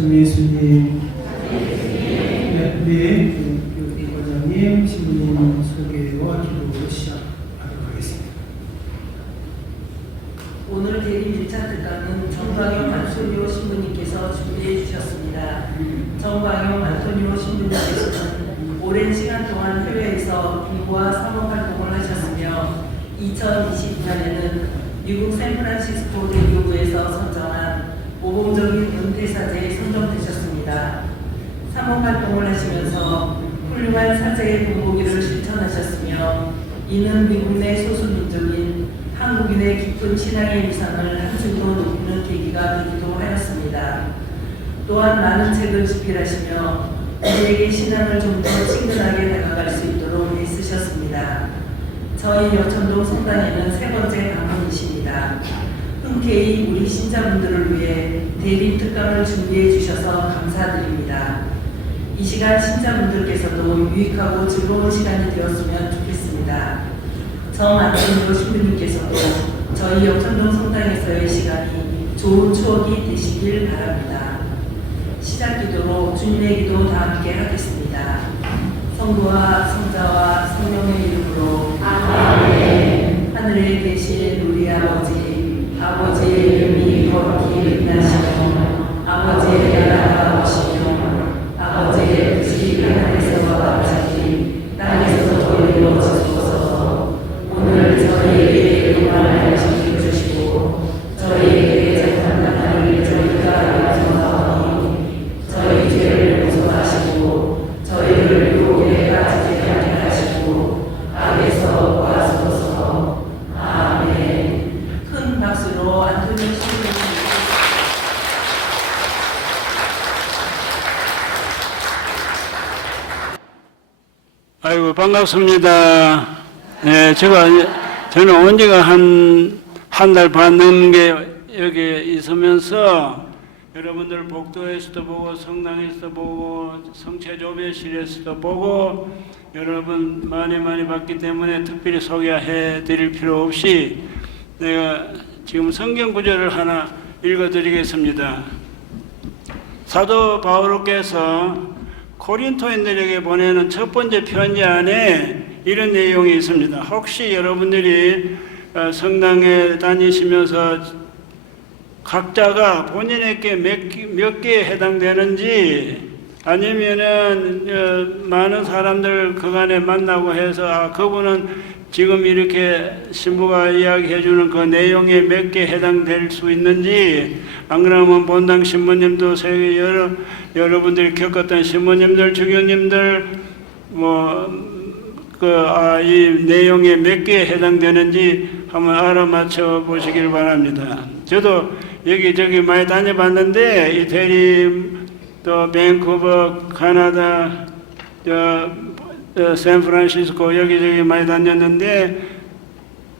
참 예수님. 네, 교회 과장님 신부님 소개와 기도로 시작하도록 하겠습니다. 오늘 대림 1차 특강은 정광용 안토니오 신부님께서 준비해 주셨습니다. 정광용 안토니오 신부님께서는 오랜 시간 동안 해외에서 공부와 사목 활동을 하셨으며 2020년에는 미국 샌프란시스코 대교구에서 선정한 모범적인 은퇴사제에 선정되셨습니다. 사목 활동을 하시면서 훌륭한 사제의 본보기를 실천하셨으며 이는 미국 내 소수민족인 한국인의 깊은 신앙의 위상을 한층더 높이는 계기가 되기도 하였습니다. 또한 많은 책을 집필하시며 우리에게 신앙을 좀 더 친근하게 다가갈 수 있도록 애쓰셨습니다. 저희 여천동 성당에는 세 번째 방문이십니다. 흔쾌히 우리 신자분들을 위해 대림 특강을 준비해 주셔서 감사드립니다. 이 시간 신자분들께서도 유익하고 즐거운 시간이 되었으면 좋겠습니다. 정안토니오 신부님께서도 저희 여천동 성당에서의 시간이 좋은 추억이 되시길 바랍니다. 시작 기도로 주님의 기도 다 함께 하겠습니다. 성부와 성자와 성령의 이름으로 아멘. 하늘에 계신 우리 아버지, 아버지의 이름이 거룩히 빛나시며 아버지의 나라가 오시며 아버지의 뜻이 하늘에서와 같이 땅에서도 이루어지소서. 오늘 저희에게 일용할 음식을 주시고 저희에게 잘못한 일을 저희가 용서하오니 저희 죄를 용서하시고 저희를 유혹에 빠지게 하지 마시고 악에서 구하소서. 아멘. 큰 박수로 안토니오 신부님. 아이고 반갑습니다. 네, 저는 온 지가 한 달 반 넘게 여기 있으면서 여러분들 복도에서도 보고 성당에서도 보고 성체조배실에서도 보고 여러분 많이 봤기 때문에 특별히 소개해 드릴 필요 없이 내가 지금 성경 구절을 하나 읽어 드리겠습니다. 사도 바울께서 고린토인들에게 보내는 첫 번째 편지 안에 이런 내용이 있습니다. 혹시 여러분들이 성당에 다니시면서 각자가 본인에게 몇 개에 해당되는지 아니면은 많은 사람들 그간에 만나고 해서 그분은 지금 이렇게 신부가 이야기해 주는 그 내용에 몇 개 해당될 수 있는지 안 그러면 본당 신부님도 여러분들이 겪었던 신부님들 주교님들 이 내용에 몇 개에 해당되는지 한번 알아맞혀 보시길 바랍니다. 저도 여기저기 많이 다녀봤는데 이 대림 또 밴쿠버 카나다 샌프란시스코 여기저기 많이 다녔는데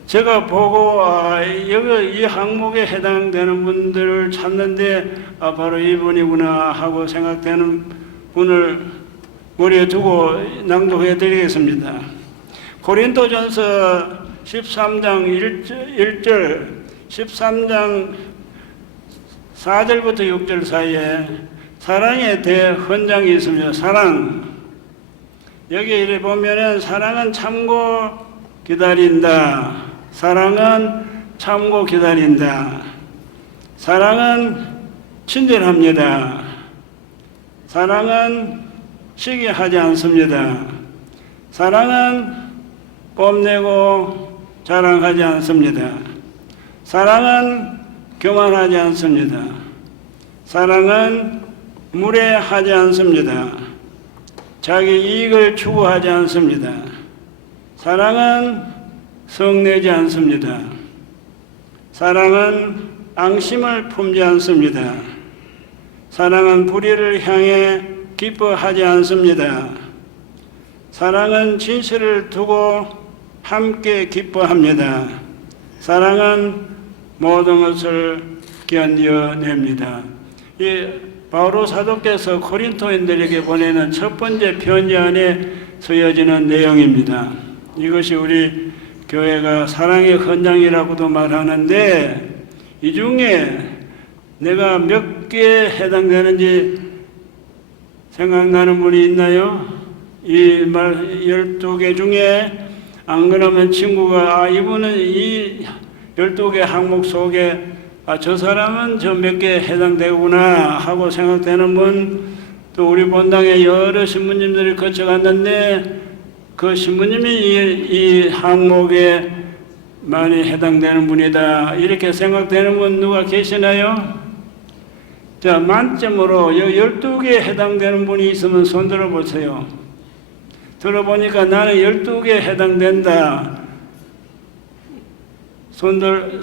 제가 보고 여기 이 항목에 해당되는 분들을 찾는데 바로 이분이구나 하고 생각되는 분을 머리에 두고 낭독해 드리겠습니다. 고린도전서 13장 1절 13장 4절부터 6절 사이에 사랑에 대해 헌장이 있습니다. 사랑. 여기 이래 보면은 사랑은 참고 기다린다. 사랑은 참고 기다린다. 사랑은 친절합니다. 사랑은 시기하지 않습니다. 사랑은 뽐내고 자랑하지 않습니다. 사랑은 교만하지 않습니다. 사랑은 무례하지 않습니다. 자기 이익을 추구하지 않습니다. 사랑은 성내지 않습니다. 사랑은 앙심을 품지 않습니다. 사랑은 불의를 향해 기뻐하지 않습니다. 사랑은 진실을 두고 함께 기뻐합니다. 사랑은 모든 것을 견뎌냅니다. 이 바오로 사도께서 고린토인들에게 보내는 첫 번째 편지 안에 쓰여지는 내용입니다. 이것이 우리 교회가 사랑의 헌장이라고도 말하는데 이 중에 내가 몇 개에 해당되는지 생각나는 분이 있나요? 이 말 12개 중에 안 그러면 친구가 이분은 이 12개 항목 속에 저 사람은 저 몇 개에 해당되구나 하고 생각되는 분, 또 우리 본당에 여러 신부님들이 거쳐갔는데 그 신부님이 이 항목에 많이 해당되는 분이다 이렇게 생각되는 분 누가 계시나요? 자, 만점으로 12개에 해당되는 분이 있으면 손 들어보세요. 들어보니까 나는 12개에 해당된다. 손들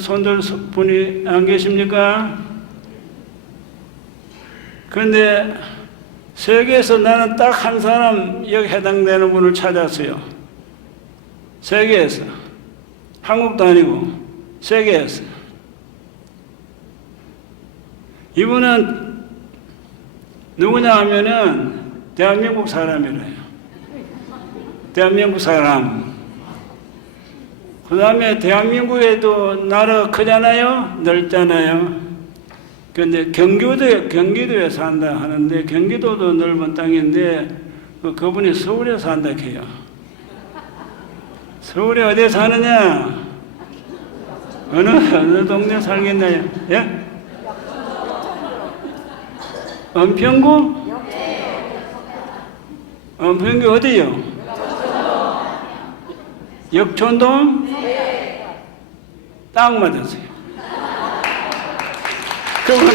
분이 안 계십니까? 그런데 세계에서 나는 딱 한 사람 여기 해당되는 분을 찾았어요. 세계에서. 한국도 아니고 세계에서. 이분은 누구냐 하면은 대한민국 사람이래요. 대한민국 사람. 그 다음에 대한민국에도 나라 크잖아요? 넓잖아요? 근데 경기도에 산다 하는데 경기도도 넓은 땅인데 그분이 서울에 산다 해요. 서울에 어디에 사느냐? 어느 동네 살겠나요? 예? 은평구? 은평구 어디요? 역촌동? 딱 맞았어요. 그분은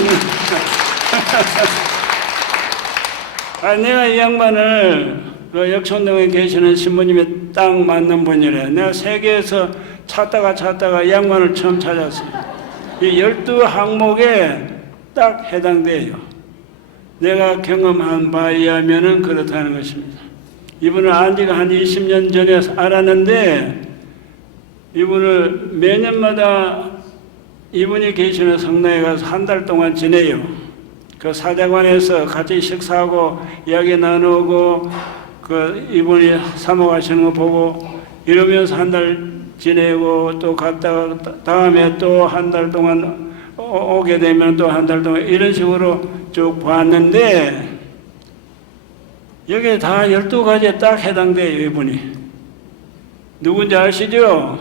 내가 이 양반을 그 역촌동에 계시는 신부님이 딱 맞는 분이래. 내가 세계에서 찾다가 이 양반을 처음 찾았어요. 이 12항목에 딱 해당돼요. 내가 경험한 바에 의하면은 그렇다는 것입니다. 이분을 안 지가 한 20년 전에 알았는데 이분을 매년마다 이분이 계시는 성당에 가서 한 달 동안 지내요. 그 사자관에서 같이 식사하고 이야기 나누고 그 이분이 사모하시는 거 보고 이러면서 한 달 지내고 또 갔다가 다음에 또 한 달 동안 오게 되면 또 한 달 동안 이런 식으로 쭉 봤는데 여기에 다 12가지에 딱 해당돼요. 이분이 누군지 아시죠?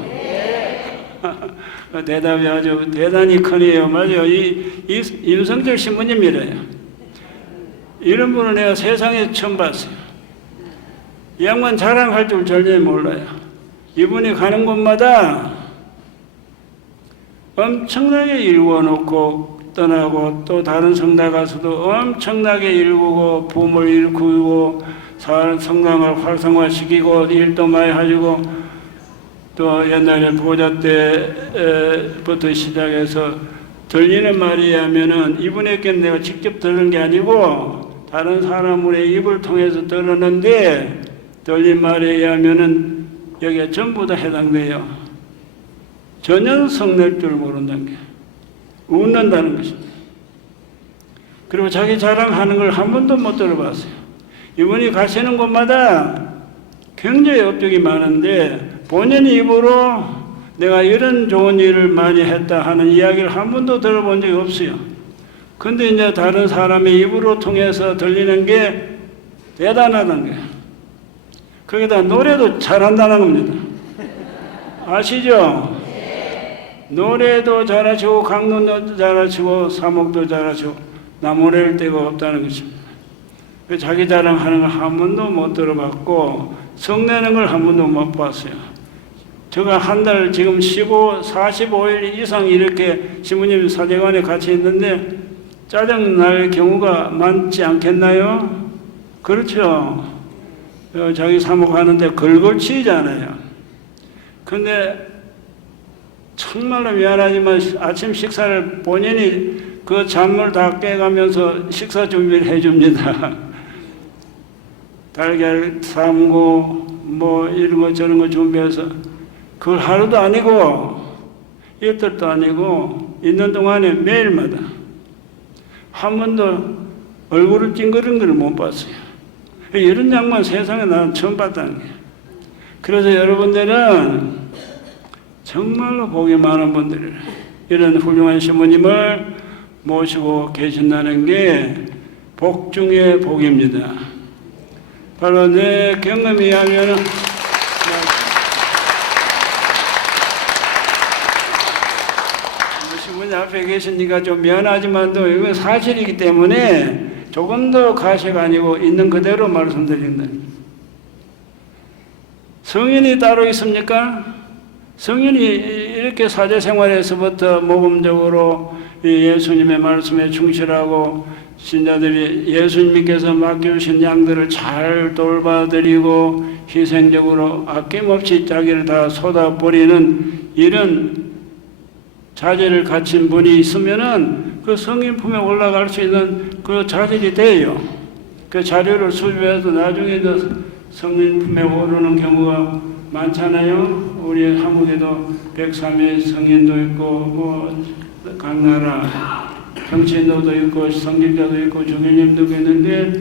대답이 아주 대단히 크네요. 맞아요. 이 윤석철 신부님이래요. 이런 분은 내가 세상에 처음 봤어요. 이 양반 자랑할 줄 전혀 몰라요. 이분이 가는 곳마다 엄청나게 일궈놓고 떠나고 또 다른 성당 가서도 엄청나게 일구고 붐을 일구고 성당을 활성화시키고 일도 많이 하시고 또 옛날에 보좌 때부터 시작해서 들리는 말이 하면은 이분에게 내가 직접 들은 게 아니고 다른 사람의 입을 통해서 들었는데 들린 말에 의하면은 여기에 전부 다 해당돼요. 전혀 성낼 줄 모른다는 게 웃는다는 것입니다. 그리고 자기 자랑하는 걸 한 번도 못 들어봤어요. 이분이 가시는 곳마다 굉장히 업적이 많은데 본인의 입으로 내가 이런 좋은 일을 많이 했다 하는 이야기를 한 번도 들어본 적이 없어요. 근데 이제 다른 사람의 입으로 통해서 들리는 게 대단하다는 거예요. 거기다 노래도 잘한다는 겁니다. 아시죠? 노래도 잘하시고 강론도 잘하시고 사목도 잘하시고 나무랄 데가 없다는 것입니다. 자기 자랑하는 걸 한 번도 못 들어봤고 성내는 걸 한 번도 못 봤어요. 제가 한 달 지금 45일 이상 이렇게 신부님 사제관에 같이 있는데 짜증 날 경우가 많지 않겠나요? 그렇죠. 자기 사목하는데 걸걸치잖아요. 근데 정말로 미안하지만 아침 식사를 본인이 그 잠을 다 깨가면서 식사 준비를 해줍니다. 달걀 삶고 뭐 이런 거 저런 거 준비해서 그걸 하루도 아니고 이틀도 아니고 있는 동안에 매일마다 한 번도 얼굴을 찡그린 걸 못 봤어요. 이런 양반 세상에 나는 처음 봤다는 거예요. 그래서 여러분들은 정말로 복이 많은 분들 이런 훌륭한 신부님을 모시고 계신다는 게 복 중의 복입니다. 바로 내 경험에 의하면 신부님 앞에 계시니까 좀 미안하지만도 이건 사실이기 때문에 조금 더 가시가 아니고 있는 그대로 말씀드린다. 성인이 따로 있습니까? 성인이 이렇게 사제생활에서부터 모범적으로 예수님의 말씀에 충실하고 신자들이 예수님께서 맡겨주신 양들을 잘 돌봐드리고 희생적으로 아낌없이 자기를 다 쏟아버리는 이런 자질을 갖춘 분이 있으면은 그 성인 품에 올라갈 수 있는 그 자질이 돼요. 그 자료를 수집해서 나중에 성인 품에 오르는 경우가 많잖아요. 우리 한국에도 103의 성인도 있고 각 나라 정치인도 있고 성직자도 있고 주교님도 있는데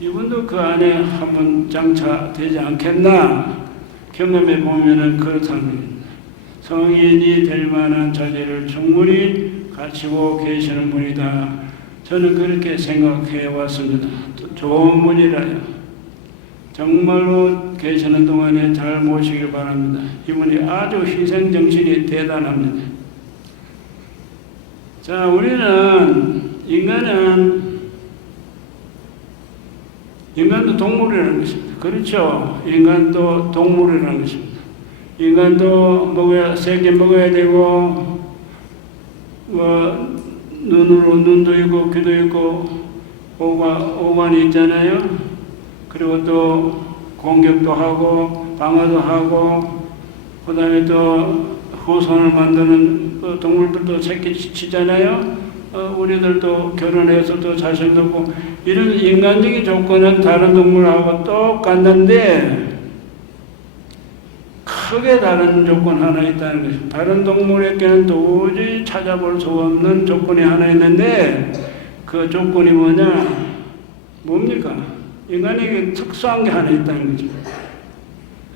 이분도 그 안에 한번 장차되지 않겠나. 경험해 보면은 그렇답니다. 성인이 될 만한 자질을 충분히 갖추고 계시는 분이다. 저는 그렇게 생각해 왔습니다. 좋은 분이라요. 정말로 계시는 동안에 잘 모시길 바랍니다. 이분이 아주 희생정신이 대단합니다. 자, 우리는 인간도 동물이라는 것입니다. 그렇죠? 인간도 동물이라는 것입니다. 인간도 새끼 먹어야 되고, 눈으로 눈도 있고, 귀도 있고, 오관이 있잖아요. 그리고 또 공격도 하고, 방어도 하고, 그 다음에 또 후손을 만드는 그 동물들도 새끼 치잖아요. 우리들도 결혼해서 또 자식 낳고, 이런 인간적인 조건은 다른 동물하고 똑같는데 크게 다른 조건 하나 있다는 것입니다. 다른 동물에게는 도저히 찾아볼 수 없는 조건이 하나 있는데 그 조건이 뭡니까? 인간에게 특수한 게 하나 있다는 거죠.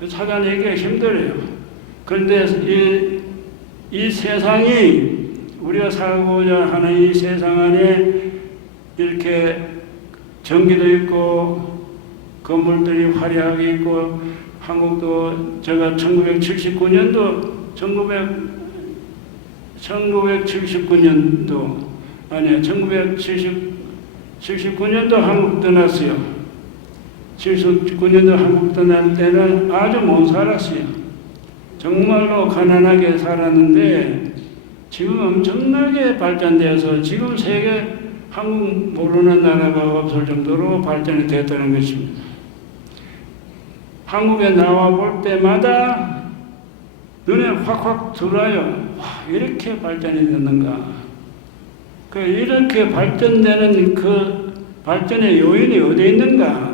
찾아내기가 힘들어요. 그런데 이 세상이 우리가 살고자 하는 이 세상 안에 이렇게 전기도 있고 건물들이 화려하게 있고 한국도 제가 1979년도 아니야 1979년도 한국 떠났어요. 79년도 한국 떠날 때는 아주 못 살았어요. 정말로 가난하게 살았는데 지금 엄청나게 발전되어서 지금 세계 한국 모르는 나라가 없을 정도로 발전이 됐다는 것입니다. 한국에 나와 볼 때마다 눈에 확확 들어와요. 와, 이렇게 발전이 됐는가. 이렇게 발전되는 그 발전의 요인이 어디에 있는가.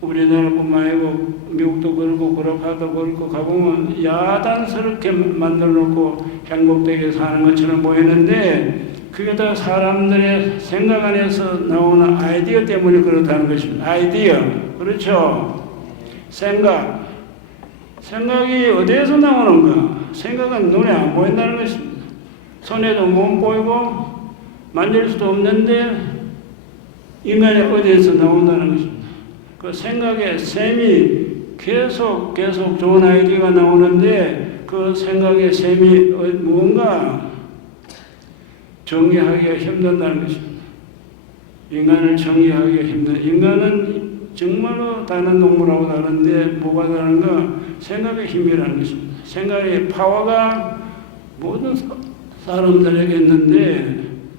우리나라뿐만 아니고 미국도 그렇고 구라파도 그렇고 가보면 야단스럽게 만들어놓고 행복되게 사는 것처럼 보이는데 그게 다 사람들의 생각 안에서 나오는 아이디어 때문에 그렇다는 것입니다. 아이디어. 그렇죠? 생각이 어디에서 나오는가? 생각은 눈에 안 보인다는 것입니다. 손에도 못 보이고 만질 수도 없는데 인간이 어디에서 나온다는 것입니다. 그 생각의 셈이 계속 좋은 아이디어가 나오는데 그 생각의 셈이 무언가 정의하기가 힘든다는 것입니다. 인간을 정의하기가 힘든. 인간은 정말로 다른 동물하고 다른데 뭐가 다른가? 생각의 힘이라는 것입니다. 생각의 파워가 모든 사람들에게 있는데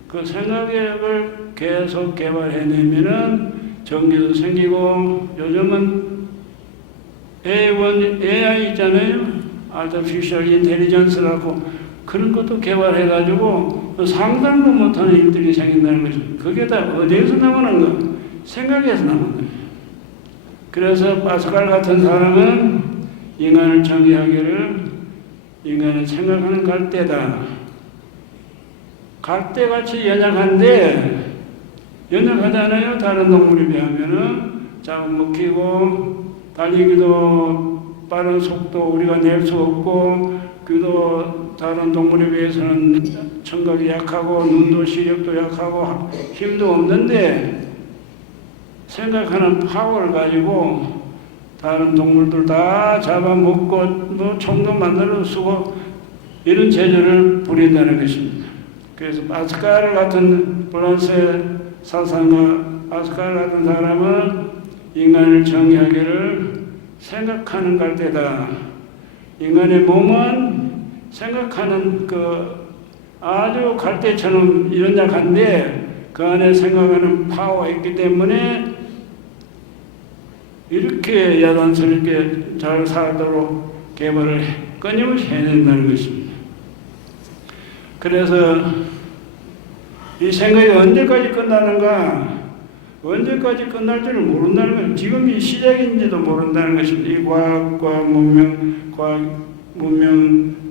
그 생각력을 계속 개발해내면은 전기도 생기고 요즘은 AI 있잖아요. Artificial Intelligence라고 그런 것도 개발해가지고 상상도 못하는 일들이 생긴다는 거죠. 그게 다 어디에서 나오는가? 생각에서 나오는 거예요. 그래서 파스칼 같은 사람은 인간을 정의하기를 인간은 생각하는 갈대다. 갈대같이 연약하잖아요. 다른 동물에 비하면은 잡아먹히고 달리기도 빠른 속도 우리가 낼 수 없고 귀도 다른 동물에 비해서는 청각이 약하고 눈도 시력도 약하고 힘도 없는데 생각하는 파워를 가지고 다른 동물들 다 잡아먹고 뭐 총도 만들어 쓰고 이런 재주를 부린다는 것입니다. 그래서 아스카르 같은 밸런스의 사상가 아스카르 같은 사람은 인간을 정의하기를 생각하는 갈대다. 인간의 몸은 생각하는 아주 갈대처럼 이런 약한데 그 안에 생각하는 파워가 있기 때문에 이렇게 야단스럽게 잘 살도록 개발을 끊임없이 해낸다는 것입니다. 그래서 이 생각이 언제까지 끝나는가, 언제까지 끝날 줄을 모른다는 것, 지금이 시작인지도 모른다는 것입니다. 이 과학과 문명,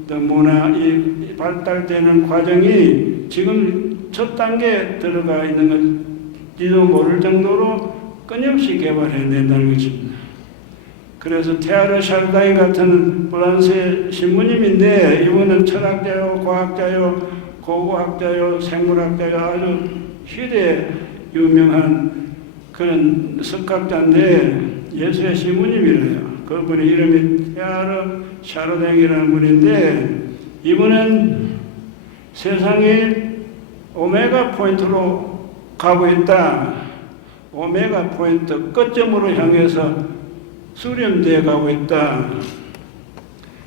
문화, 이 발달되는 과정이 지금 첫 단계에 들어가 있는 건지도 모를 정도로 끊임없이 개발해낸다는 것입니다. 그래서 테아르 샬다이 같은 프랑스의 신부님인데 이분은 철학자요, 과학자요, 고고학자요, 생물학자요, 아주 희대에 유명한 그런 석학자인데 예수의 신부님이래요. 그분의 이름이 테아르 샤르댕이라는 분인데 이분은 세상에 오메가 포인트로 가고 있다. 오메가 포인트 끝점으로 향해서 수렴되어 가고 있다.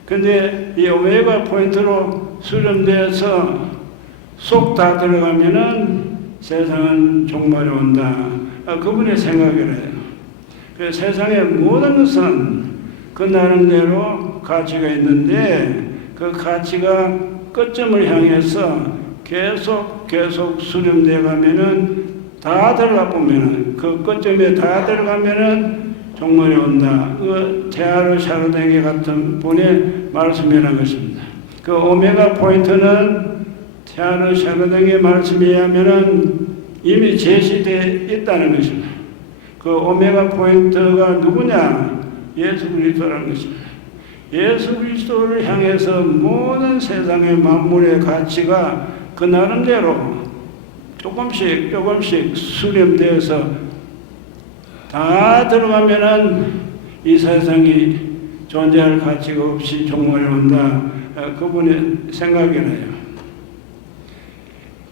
근데 이 오메가 포인트로 수렴되어서 쏙 다 들어가면은 세상은 종말이 온다. 그분의 생각이래요. 그래서 세상의 모든 것은 그 나름대로 가치가 있는데 그 가치가 끝점을 향해서 계속 수렴되어 가면은 다 들어가 보면은 그 끝점에 다 들어가면은 종말이 온다. 그 테아르 샤르댕이 같은 분의 말씀이라는 것입니다. 그 오메가 포인트는 테아르 샤르댕의 말씀에 의하면은 이미 제시되어 있다는 것입니다. 그 오메가 포인트가 누구냐? 예수 그리스도라는 것입니다. 예수 그리스도를 향해서 모든 세상의 만물의 가치가 그 나름대로 조금씩 수렴되어서 다 들어가면은 이 세상이 존재할 가치가 없이 종말이 온다. 그분의 생각이래요.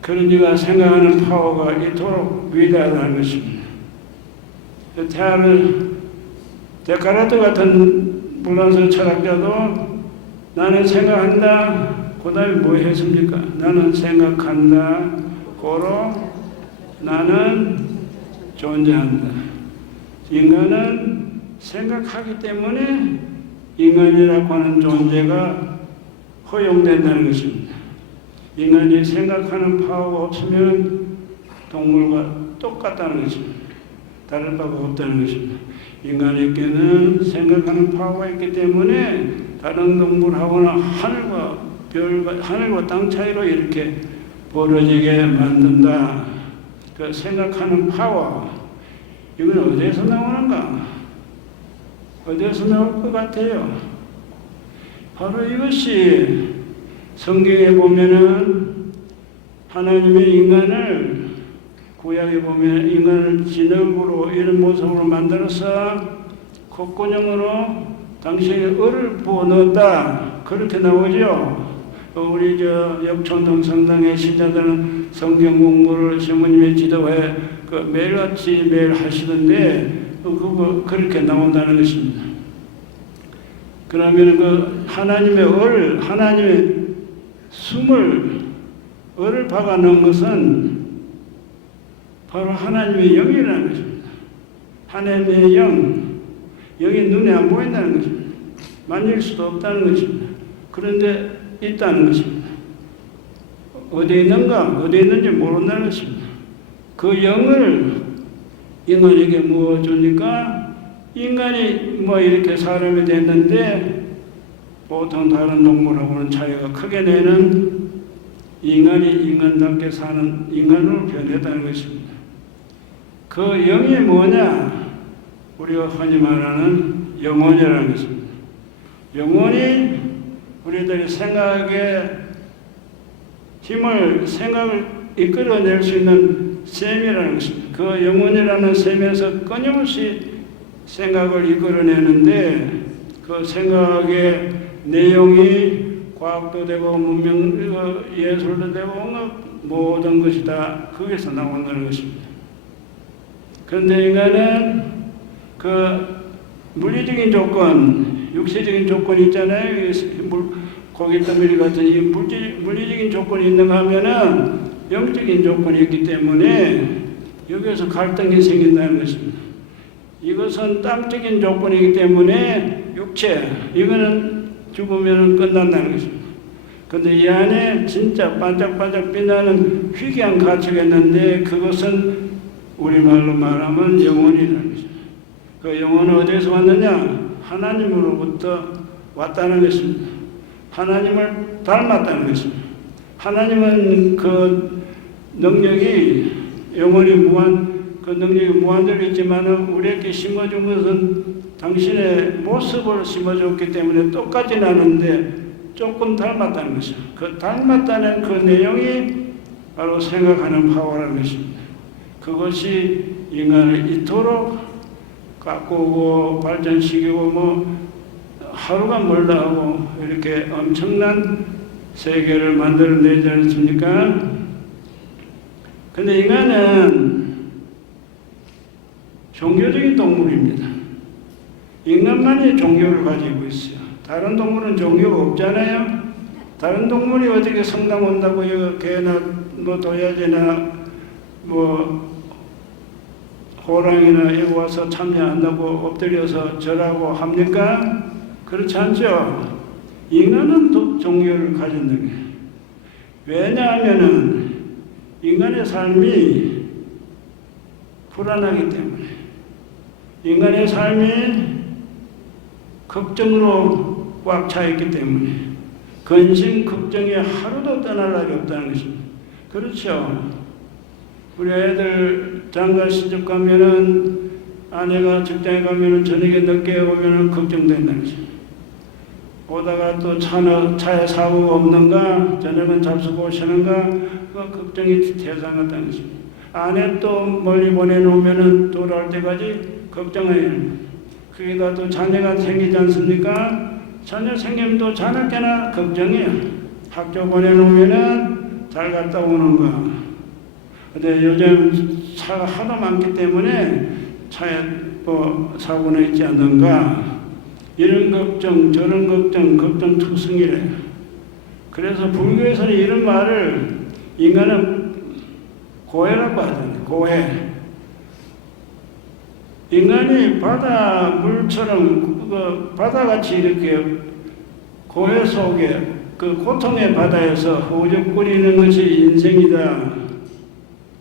그러니까 생각하는 파워가 이토록 위대하다는 것입니다. 테아르 데카르트 같은 프랑스 철학자도 나는 생각한다. 그 다음에 뭐 했습니까? 나는 생각한다. 고로 나는 존재한다. 인간은 생각하기 때문에 인간이라고 하는 존재가 허용된다는 것입니다. 인간이 생각하는 파워가 없으면 동물과 똑같다는 것입니다. 다른 바가 없다는 것입니다. 인간에게는 생각하는 파워가 있기 때문에 다른 동물하고는 하늘과 땅 차이로 이렇게 벌어지게 만든다. 그 생각하는 파워, 이건 어디에서 나오는가? 어디에서 나올 것 같아요? 바로 이것이 성경에 보면은 하나님의 인간을 구약에 보면 인간을 진흙으로 이런 모습으로 만들어서 콧구녕으로 당신의 을을 부어 넣었다. 그렇게 나오죠. 우리 역촌동 성당의 신자들은 성경 공부를 신부님의 지도에 매일같이 매일 하시는데 그렇게 나온다는 것입니다. 그러면 하나님의 숨을 을을 박아 넣은 것은 바로 하나님의 영이라는 것입니다. 하나님의 영이 눈에 안 보인다는 것입니다. 만질 수도 없다는 것입니다. 그런데 있다는 것입니다. 어디에 있는가? 어디에 있는지 모른다는 것입니다. 그 영을 인간에게 부어주니까 인간이 이렇게 사람이 됐는데 보통 다른 동물하고는 차이가 크게 내는 인간이 인간답게 사는 인간으로 변했다는 것입니다. 그 영이 뭐냐? 우리가 흔히 말하는 영혼이라는 것입니다. 영혼이 우리들이 생각을 이끌어낼 수 있는 셈이라는 것입니다. 그 영혼이라는 셈에서 끊임없이 생각을 이끌어내는데 그 생각의 내용이 과학도 되고 문명, 예술도 되고 모든 것이 다 거기서 나온다는 것입니다. 그런데 인간은 그 물리적인 조건, 육체적인 조건이 있잖아요. 고기 덩어리 같은 이 물리적인 조건이 있는가 하면은 영적인 조건이 있기 때문에 여기에서 갈등이 생긴다는 것입니다. 이것은 땅적인 조건이기 때문에 육체, 이거는 죽으면 끝난다는 것입니다. 근데 이 안에 진짜 반짝반짝 빛나는 희귀한 가치가 있는데 그것은 우리말로 말하면 영혼이라는 것입니다. 그 영혼은 어디에서 왔느냐? 하나님으로부터 왔다는 것입니다. 하나님을 닮았다는 것입니다. 하나님은 그 능력이 영혼이 그 능력이 무한대로 있지만 우리에게 심어준 것은 당신의 모습을 심어줬기 때문에 똑같이 나는데 조금 닮았다는 것이죠. 그 닮았다는 그 내용이 바로 생각하는 파워라는 것입니다. 그것이 인간을 이토록 가꾸고 발전시키고 하루가 멀다 하고 이렇게 엄청난 세계를 만들어내지 않습니까? 근데 인간은 종교적인 동물입니다. 인간만이 종교를 가지고 있어요. 다른 동물은 종교가 없잖아요. 다른 동물이 어떻게 성당 온다고 개나 도야지나 호랑이나 여기 와서 참여한다고 엎드려서 절하고 합니까? 그렇지 않죠. 인간은 또 종교를 가진다는 거예요. 왜냐하면은 인간의 삶이 불안하기 때문에, 인간의 삶이 걱정으로 꽉 차 있기 때문에, 근심 걱정에 하루도 떠날 날이 없다는 것입니다. 그렇죠. 우리 애들 장가 시집 가면은 아내가 직장에 가면은 저녁에 늦게 오면은 걱정된다는 것입니다. 오다가 또 차에 사고가 없는가, 저녁은 잡수고 오시는가, 그 걱정이 대상하다는 것입니다. 아내 또 멀리 보내놓으면은 돌아올 때까지 걱정해요. 그러다 또 자녀가 생기지 않습니까? 자녀 생기면 또 자녀께나 걱정해요. 학교 보내놓으면은 잘 갔다 오는가. 근데 요즘 차가 하도 많기 때문에 차에 사고는 있지 않는가. 이런 걱정, 저런 걱정 투성이래. 그래서 불교에서는 이런 말을 인간은 고해라고 하잖아요. 고해. 인간이 바다 물처럼 바다같이 이렇게 고해 속에 그 고통의 바다에서 허우적거리는 것이 인생이다.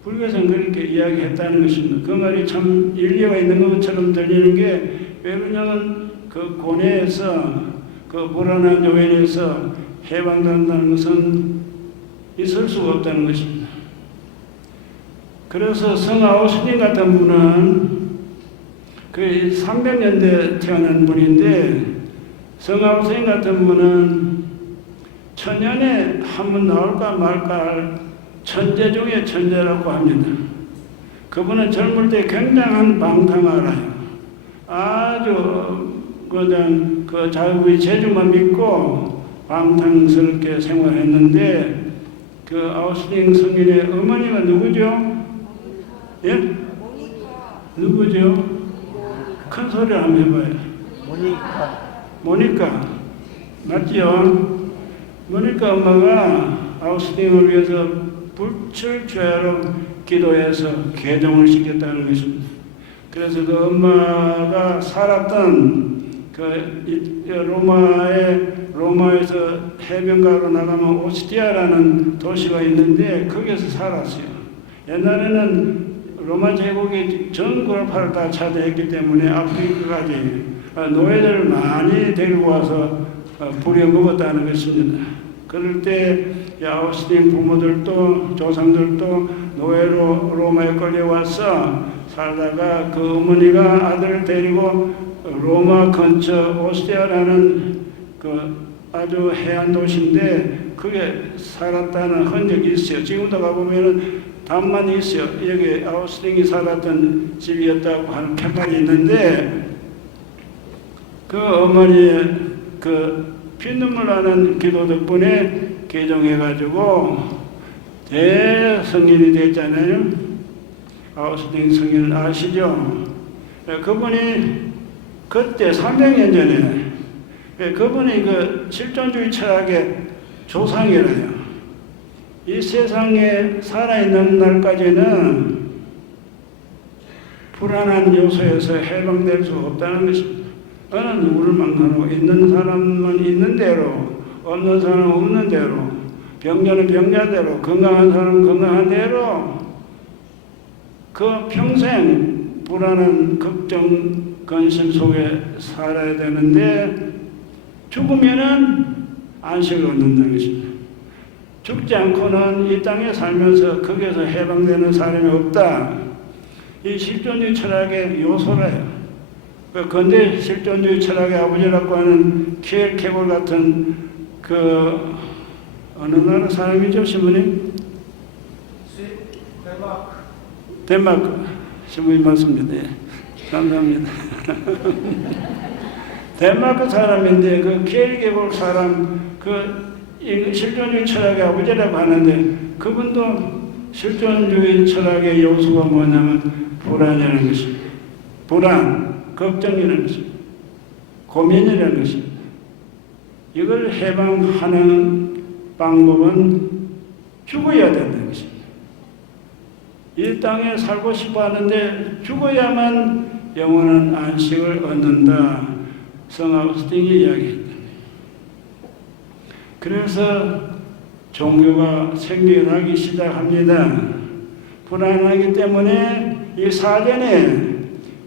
불교에서는 그렇게 이야기했다는 것입니다. 그 말이 참 일리가 있는 것처럼 들리는 게 왜 그러냐면 그 고뇌에서 그 불안한 요인에서 해방된다는 것은 있을 수가 없다는 것입니다. 그래서 성아우스님 같은 분은 그 300년대 태어난 분인데 성아우스님 같은 분은 천년에 한 번 나올까 말까 할 천재 중에 천재라고 합니다. 그분은 젊을 때 굉장한 방탕하라요. 아주 그냥 그 자기의 재주만 믿고 방탕스럽게 생활했는데 그 아우스팅 성인의 어머니가 누구죠? 예? 누구죠? 큰 소리 한번 해봐요. 모니카. 맞지요? 모니카 엄마가 아우스팅을 위해서 불철주야로 기도해서 개종을 시켰다는 것입니다. 그래서 그 엄마가 살았던 그 로마에서 해변가로 나가면 오스티아라는 도시가 있는데 거기에서 살았어요. 옛날에는 로마 제국이 전 골파를 다 차지했기 때문에 아프리카까지 노예들을 많이 데리고 와서 부려먹었다는 것입니다. 그럴 때 아우스틴 부모들도 조상들도 노예로 로마에 끌려와서 살다가 그 어머니가 아들을 데리고 로마 근처 오스티아라는 그 아주 해안 도시인데 그게 살았다는 흔적이 있어요. 지금도 가보면은 담만 있어요. 여기 아우스팅이 살았던 집이었다고 하는 평가가 있는데 그 어머니의 그 피눈물 나는 기도 덕분에 개종해가지고 대성인이 됐잖아요. 아우스팅 성인 아시죠? 그분이 그때 300년 전에 그분이 그 실존주의 철학의 조상이라요. 이 세상에 살아있는 날까지는 불안한 요소에서 해방될 수 없다는 것입니다. 어느 누구를 막론하고 있는 사람은 있는 대로, 없는 사람은 없는 대로, 병자는 병자대로, 건강한 사람은 건강한 대로 그 평생 불안한 걱정, 근심 속에 살아야 되는데 죽으면은 안식을 얻는다는 것입니다. 죽지 않고는 이 땅에 살면서 거기에서 해방되는 사람이 없다. 이 실존주의 철학의 요소라요. 근대 실존주의 철학의 아버지라고 하는 키엘케골 같은 그 어느 나라 사람이죠, 신부님? 덴마크 신부님 맞습니다. 예. 감사합니다. 덴마크 사람인데 그 키엘케골 사람 그 실존주의 철학의 아버지라고 하는데 그분도 실존주의 철학의 요소가 뭐냐면 불안이라는 것입니다. 불안, 걱정이라는 것입니다. 고민이라는 것입니다. 이걸 해방하는 방법은 죽어야 된다는 것입니다. 이 땅에 살고 싶어 하는데 죽어야만 영원한 안식을 얻는다. 성 아우구스틴이 이야기했다. 그래서 종교가 생겨나기 시작합니다. 불안하기 때문에 이 사전에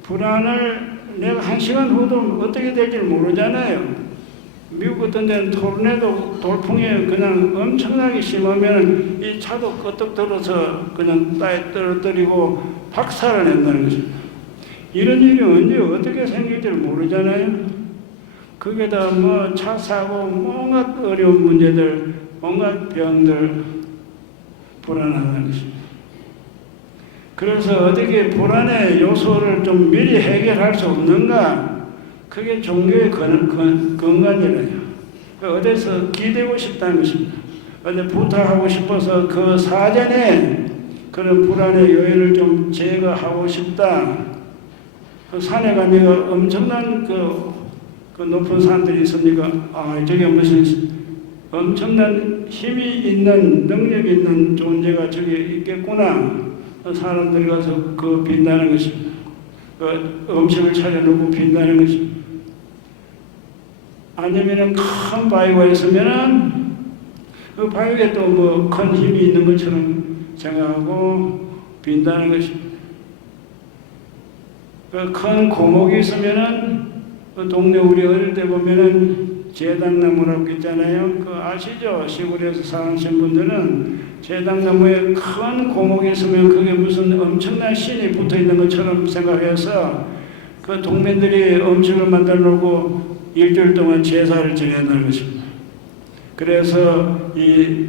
불안을 내가 1시간 후도 어떻게 될지 모르잖아요. 미국 같은 데는 토르네도 돌풍이 그냥 엄청나게 심하면 이 차도 끄떡 들어서 그냥 땅에 떨어뜨리고 박살을 낸다는 것입니다. 이런 일이 언제 어떻게 생길지 모르잖아요. 거기에다 뭐 차 사고 온갖 어려운 문제들, 온갖 병들 불안하다는 것입니다. 그래서 어떻게 불안의 요소를 좀 미리 해결할 수 없는가? 그게 종교의 근간이래요. 어디서 기대고 싶다는 것입니다. 어디 부탁하고 싶어서 그 사전에 그런 불안의 요인을 좀 제거하고 싶다. 그 산에 가면 엄청난 그 높은 산들이 있으니까 저게 무슨 엄청난 힘이 있는 능력이 있는 존재가 저기 있겠구나. 사람들이 가서 그 빈다는 것입니다. 그 음식을 차려놓고 빈다는 것입니다. 아니면은 큰 바위가 있으면은 그 바위에 또 뭐 큰 힘이 있는 것처럼 생각하고 빈다는 것입니다. 그 큰 고목이 있으면은 그 동네 우리 어릴 때 보면은 제당나무라고 있잖아요. 그 아시죠? 시골에서 사신 분들은 제당나무에 큰 고목이 있으면 그게 무슨 엄청난 신이 붙어 있는 것처럼 생각해서 그 동네들이 음식을 만들어 놓고 일주일 동안 제사를 지낸다는 것입니다. 그래서 이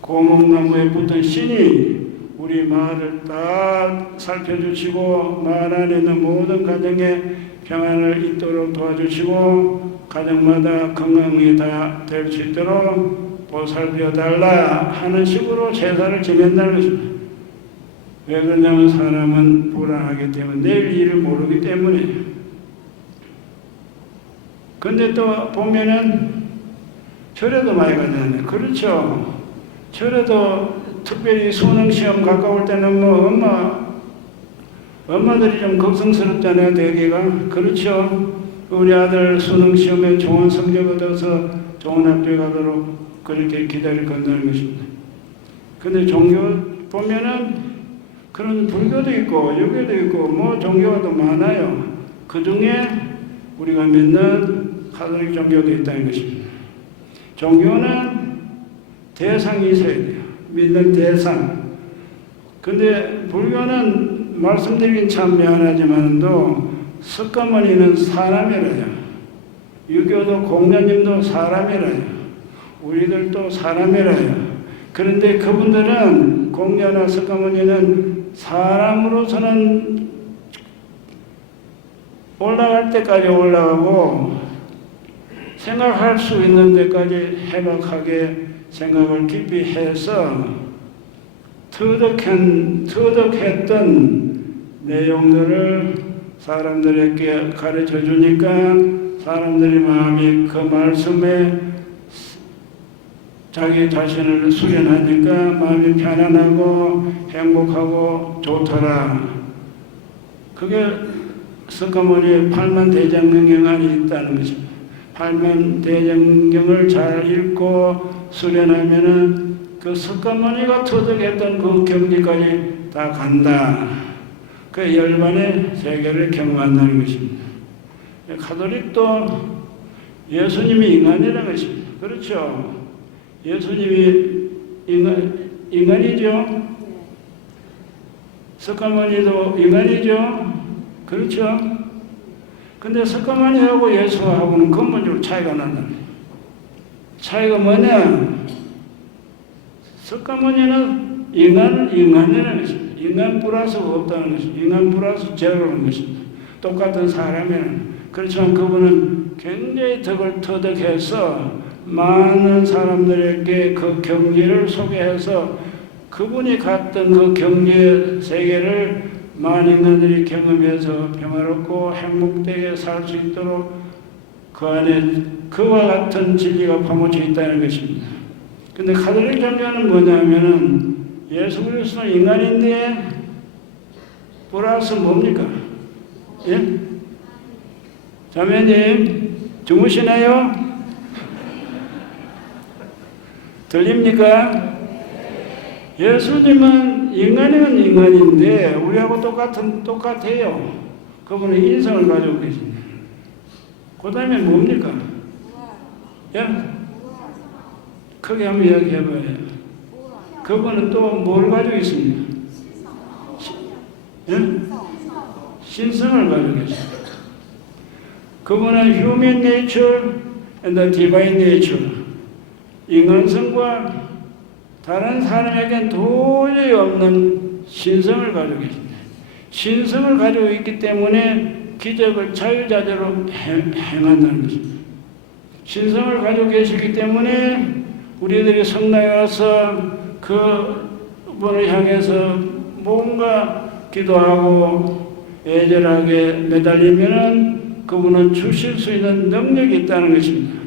고목나무에 붙은 신이 우리 마을을 다 살펴주시고 마을 안에 있는 모든 가정에 평안을 있도록 도와주시고 가정마다 건강이 다 될 수 있도록 보살펴 달라 하는 식으로 제사를 지낸다는 것입니다. 왜 그러냐면 사람은 불안하기 때문에 내일 일을 모르기 때문에. 근데 또 보면은 절에도 많이 가잖아요. 그렇죠. 절에도 특별히 수능 시험 가까울 때는 뭐 엄마들이 좀 걱정스럽잖아요. 대개가. 그렇죠. 우리 아들 수능 시험에 좋은 성적 얻어서 좋은 학교에 가도록 그렇게 기다릴 건다는 것입니다. 근데 종교 보면은 그런 불교도 있고 유교도 있고 뭐 종교가 더 많아요. 그 중에 우리가 믿는 가톨릭 종교도 있다는 것입니다. 종교는 대상이 있어야 돼요. 믿는 대상. 근데 불교는 말씀드리긴 참 미안하지만도 석가모니는 사람이래요. 유교도 공자님도 사람이라요. 우리들도 사람이라요. 그런데 그분들은 공자나 석가모니는 사람으로서는 올라갈 때까지 올라가고 생각할 수 있는 데까지 해박하게 생각을 깊이 해서 터득했던 내용들을 사람들에게 가르쳐 주니까 사람들의 마음이 그 말씀에 자기 자신을 수련하니까 마음이 편안하고 행복하고 좋더라. 그게 석가모니의 팔만대장경에 안에 있다는 것입니다. 팔만대장경을 잘 읽고 수련하면은 그 석가모니가 터득했던 그 경지까지 다 간다. 그 열반의 세계를 경험한다는 것입니다. 가톨릭도 예수님이 인간이라는 것입니다. 그렇죠? 예수님이 인간이죠? 석가모니도 인간이죠? 그렇죠? 근데 석가모니하고 예수하고는 근본적으로 차이가 난다. 차이가 뭐냐? 석가모니는 인간이라는 것입니다. 인간 플러스가 없다는 것입니다. 인간 플러스 제로라는 것입니다. 똑같은 사람이라는. 그렇지만 그분은 굉장히 덕을 터득해서 많은 사람들에게 그 경지를 소개해서 그분이 갔던 그 경지의 세계를 많은 인간들이 경험해서 평화롭고 행복되게 살 수 있도록 그 안에 그와 같은 진리가 파묻혀 있다는 것입니다. 근데 가톨릭 종교는 뭐냐면은 예수 그리스도는 인간인데 플러스 뭡니까? 예? 자매님 주무시나요? 들립니까? 예수님은 인간은 인간인데 우리하고 똑같아요. 그분은 인성을 가지고 계십니다. 그 다음에 뭡니까? 예? 크게 한번 이야기해봐요. 그분은 또 뭘 가지고 있습니까? 예? 신성을 가지고 계십니다. 그분은 human nature and the divine nature. 인간성과 다른 사람에겐 도저히 없는 신성을 가지고 계십니다. 신성을 가지고 있기 때문에 기적을 자유자재로 행한다는 것입니다. 신성을 가지고 계시기 때문에 우리들이 성당에 와서 그분을 향해서 뭔가 기도하고 애절하게 매달리면은 그분은 주실 수 있는 능력이 있다는 것입니다.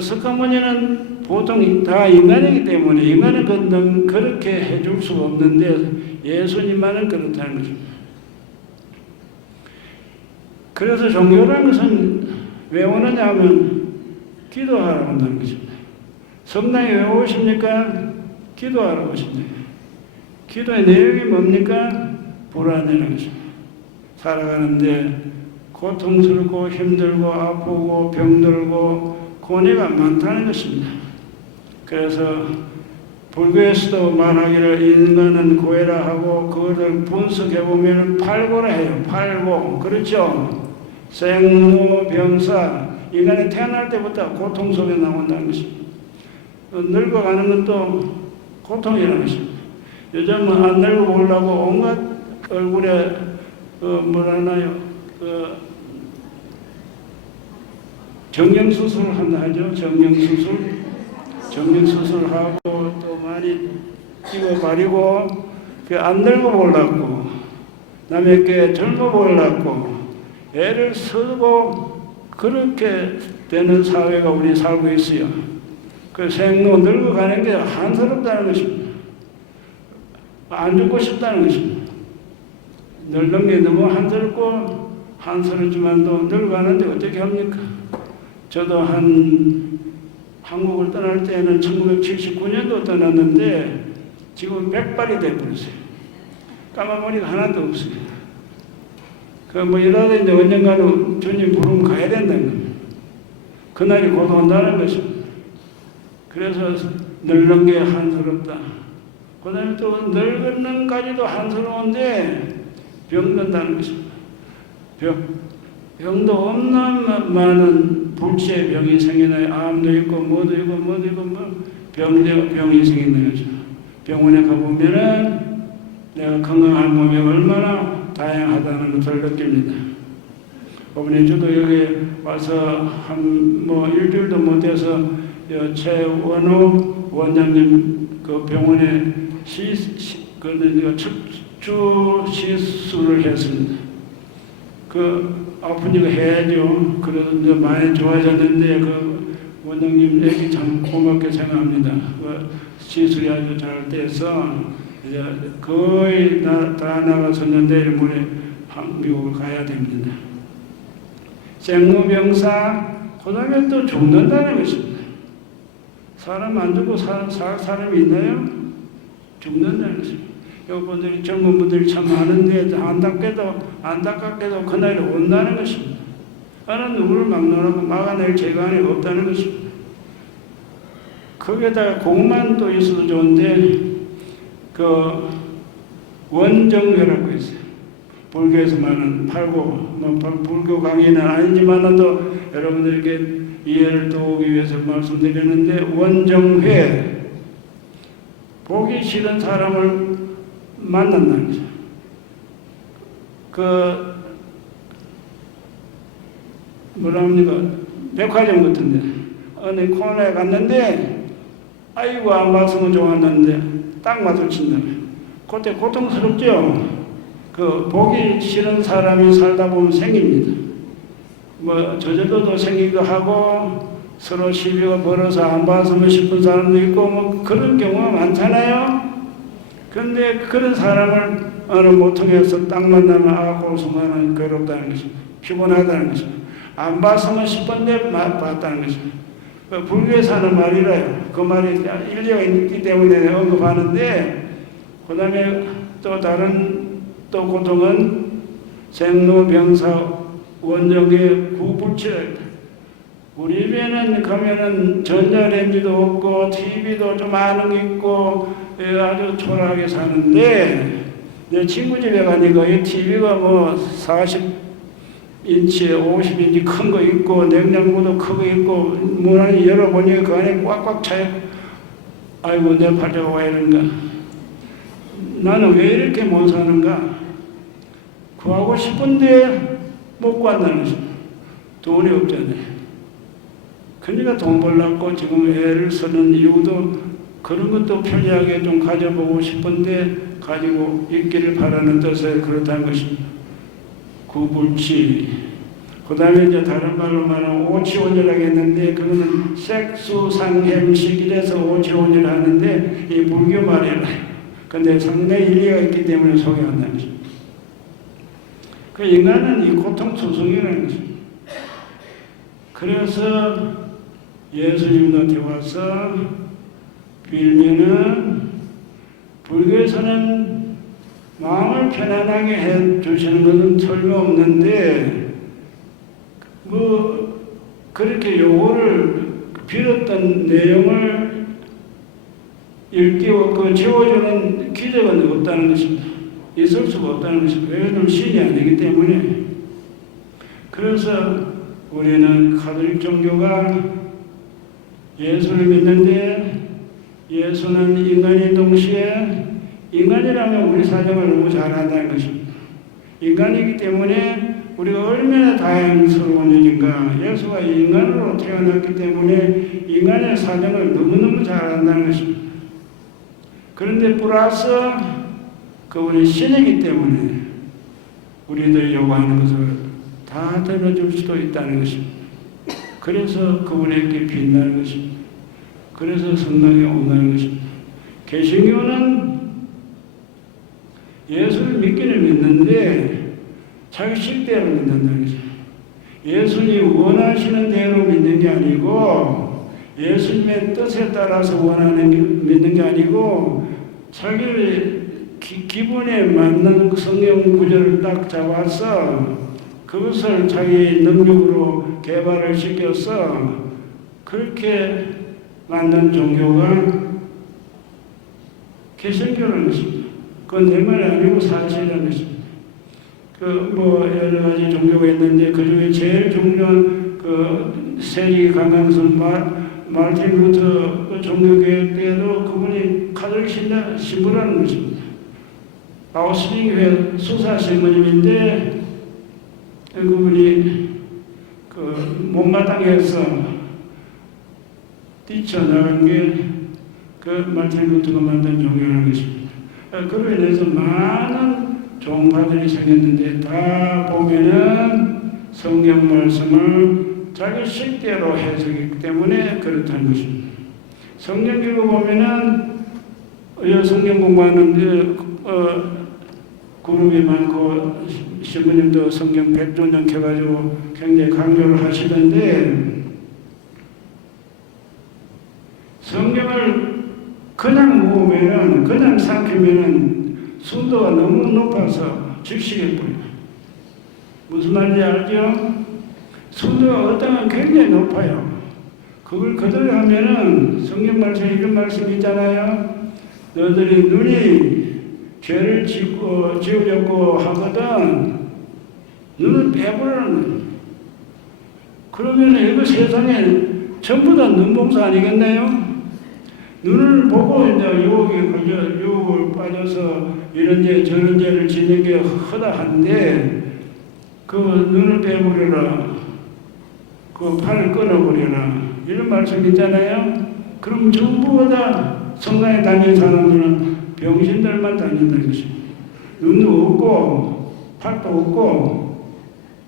석가모니는 보통 다 인간이기 때문에 인간은 그렇게 해줄 수가 없는데 예수님만은 그렇다는 것입니다. 그래서 종교라는 것은 왜 오느냐 하면 기도하러 온다는 것입니다. 성당에 왜 오십니까? 기도하러 오십니다. 기도의 내용이 뭡니까? 불안이라는 것입니다. 살아가는데 고통스럽고 힘들고 아프고 병들고 고뇌가 많다는 것입니다. 그래서 불교에서도 말하기를 인간은 고해라 하고 그것을 분석해보면 팔고라 해요. 팔고. 그렇죠? 생로병사. 인간이 태어날 때부터 고통 속에 나온다는 것입니다. 늙어가는 것도 고통이라는 것입니다. 요즘은 안 늙어보려고 온갖 얼굴에 정형수술을 한다 하죠. 정형수술하고 또 많이 찍어버리고 안 늙어보려고 남에게 젊어 보려고 애를 쓰고 그렇게 되는 사회가 우리 살고 있어요. 그 생로 늙어가는 게 한스럽다는 것입니다. 안 죽고 싶다는 것입니다. 늙는 게 너무 한스럽지만도 늙어가는데 어떻게 합니까? 저도 한국을 떠날 때는 1979년도 떠났는데 지금 100발이 돼버렸어요. 까만 머리가 하나도 없어요. 이러다 이제 언젠가는 주님 부르면 가야 된다는 겁니다. 그날이 곧 온다는 것입니다. 그래서 늙는 게 한스럽다. 그 다음에 또 늙은까지도 한스러운데 병든다는 것입니다. 병도 없는 많은 불치의 병이 생기나요? 암도 있고 뭐도 있고 병이 생기는 거죠. 병원에 가보면은 내가 건강한 몸이 얼마나 다양하다는 것을 느낍니다. 어머니 저도 여기 와서 한 일주일도 못해서 최원호 원장님 그 병원에 척추 시술을 했습니다. 그 아프니까 해야죠. 그래서 이제 많이 좋아졌는데 그 원장님에게 참 고맙게 생각합니다. 그 시술이 아주 잘 돼서 이제 거의 다 나갔었는데 이번에 미국을 가야 됩니다. 생로병사, 그 다음에 또 죽는다는 것입니다. 사람 안 죽고 살 사람이 있나요? 죽는다는 것입니다. 여러분들이 젊은 분들이 참 많은데 안타깝게도 그날이 온다는 것입니다. 나는 누구를 막론하고 막아낼 재간이 없다는 것입니다. 거기에다가 공만 또 있어도 좋은데 그 원정회라고 있어요. 불교에서 말하는 불교 강의는 아니지만 또 여러분들에게 이해를 도우기 위해서 말씀드리는데 원정회, 보기 싫은 사람을 만난다는 거죠. 백화점 같은데 어느 코너에 갔는데 아이고 안 봤으면 좋았는데 딱 마주친다면 그때 고통스럽죠. 보기 싫은 사람이 살다 보면 생깁니다. 저절로도 생기기도 하고 서로 시비가 벌어서 안 봤으면 싶은 사람도 있고 그런 경우가 많잖아요. 그런데 그런 사람을 어느 모퉁이에서 딱 만나면 고순간은 괴롭다는 것입니다. 피곤하다는 것입니다. 안 봤으면 싶은데 봤다는 것입니다. 불교에서 하는 말이라요. 그 말이 일리가 있기 때문에 언급하는데, 그 다음에 또 다른 고통은 생로병사 원정의 구불치다. 우리 집에는 가면은 전자레인지도 없고 TV도 좀 아는 게 있고 아주 초라하게 사는데, 내 친구 집에 가니까 이 TV가 40인치, 50인치 큰 거 있고 냉장고도 크고 있고 문을 열어보니까 그 안에 꽉꽉 차요. 아이고 내 팔자가 왜 이런가. 나는 왜 이렇게 못 사는가. 구하고 싶은데 못 구한다는 것입니다. 돈이 없잖아요. 그러니까 돈 벌려고 지금 애를 쓰는 이유도 그런 것도 편리하게 좀 가져보고 싶은데 가지고 있기를 바라는 뜻에 그렇다는 것입니다. 구불치. 그 다음에 이제 다른 말로 말하면 오치원이라고 했는데 그거는 색수상햄식이라서 오치원이라 하는데 이 불교 말이라. 근데 상당히 일리가 있기 때문에 소개한다는 것입니다. 그 인간은 이 고통투성이라는 것입니다. 그래서 예수님한테 와서 빌면은 불교에서는 마음을 편안하게 해 주시는 것은 틀림없는데 그렇게 요거를 빌었던 내용을 읽기와 지워주는 기적은 없다는 것입니다. 있을 수가 없다는 것입니다. 왜냐하면 신이 아니기 때문에. 그래서 우리는 가톨릭 종교가 예수를 믿는데 예수는 인간인 동시에 인간이라면 우리 사정을 너무 잘 안다는 것입니다. 인간이기 때문에 우리가 얼마나 다양스러운 일인가. 예수가 인간으로 태어났기 때문에 인간의 사정을 너무너무 잘 안다는 것입니다. 그런데 플러스 그분이 신이기 때문에 우리들이 요구하는 것을 다 들어줄 수도 있다는 것입니다. 그래서 그분에게 빛나는 것입니다. 그래서 성당에 온다는 것입니다. 개신교는 예수를 믿기는 믿는데 자기 식대로 믿는다는 것입니다. 예수님 원하시는 대로 믿는 게 아니고 예수님의 뜻에 따라서 믿는 게 아니고 자기 기분에 맞는 성경 구절을 딱 잡아서 그것을 자기 능력으로 개발을 시켜서 그렇게 만든 종교가 개신교라는 것입니다. 그건 내 말이 아니고 사실이라는 것입니다. 여러 가지 종교가 있는데 그 중에 제일 중요한 세계 강강성 마르틴 루터 종교개혁 때에도 그분이 카톨릭 신부라는 것입니다. 아우스빙회 수사 신부님인데 그분이 그 못마땅해서 뛰쳐나간 게 그 마르틴 루터가 만든 종교라는 것입니다. 그로 인해서 많은 종파들이 생겼는데 다 보면은 성경 말씀을 자기 식대로 해석했기 때문에 그렇다는 것입니다. 성경 읽어 보면은 성경 공부하는 그룹이 많고 신부님도 성경 100조년 켜가지고 굉장히 강조를 하시던데 성경을 그냥 모으면은 그냥 삼키면은 순도가 너무 높아서 질식해 버려요. 무슨 말인지 알죠? 순도가 어떤 건 굉장히 높아요. 그걸 그대로 하면은 성경 말씀에 이런 말씀이 있잖아요. 너희들이 눈이 죄를 지으려고 하거든 눈을 빼버리는 거예요. 그러면 이거 세상에 전부 다 눈봉사 아니겠나요? 눈을 보고 이제 유혹을 빠져서 이런 죄 저런 죄를 지는 게 허다한데 그 눈을 빼버려라, 그 팔을 끊어버려라 이런 말씀 있잖아요. 그럼 전부 다 성당에 다니는 사람들은 병신들만 다닌다는 것입니다. 눈도 없고 팔도 없고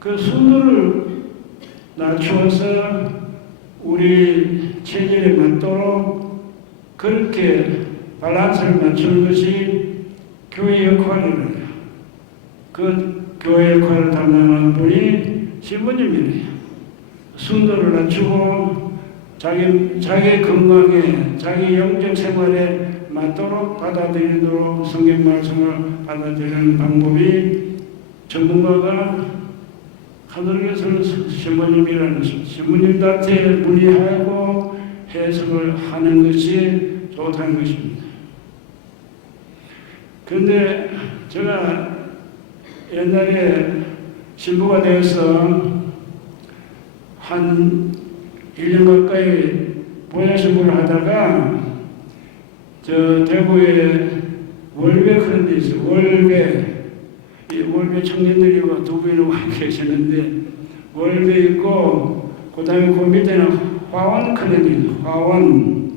그 순도를 낮추어서 우리 체질에 맞도록 그렇게 밸런스를 맞추는 것이 교회 역할이에요. 그 교회 역할을 담당하는 분이 신부님이에요. 순도를 낮추고 자기 건강에 자기 영적 생활에 맞도록 받아들이도록 성경 말씀을 받아들이는 방법이 전문가가 카톨릭에서는 신부님이라는 것입니다. 신부님한테 문의하고 해석을 하는 것이 좋다는 것입니다. 그런데 제가 옛날에 신부가 되어서 한 1년 가까이 보좌신부를 하다가 저 대구에 월배 그런 데 있어요. 이 월배 청년들이 두 분이 와 계시는데 월배 있고 그 다음에 그 밑에는 화원 그런 데 있어요. 화원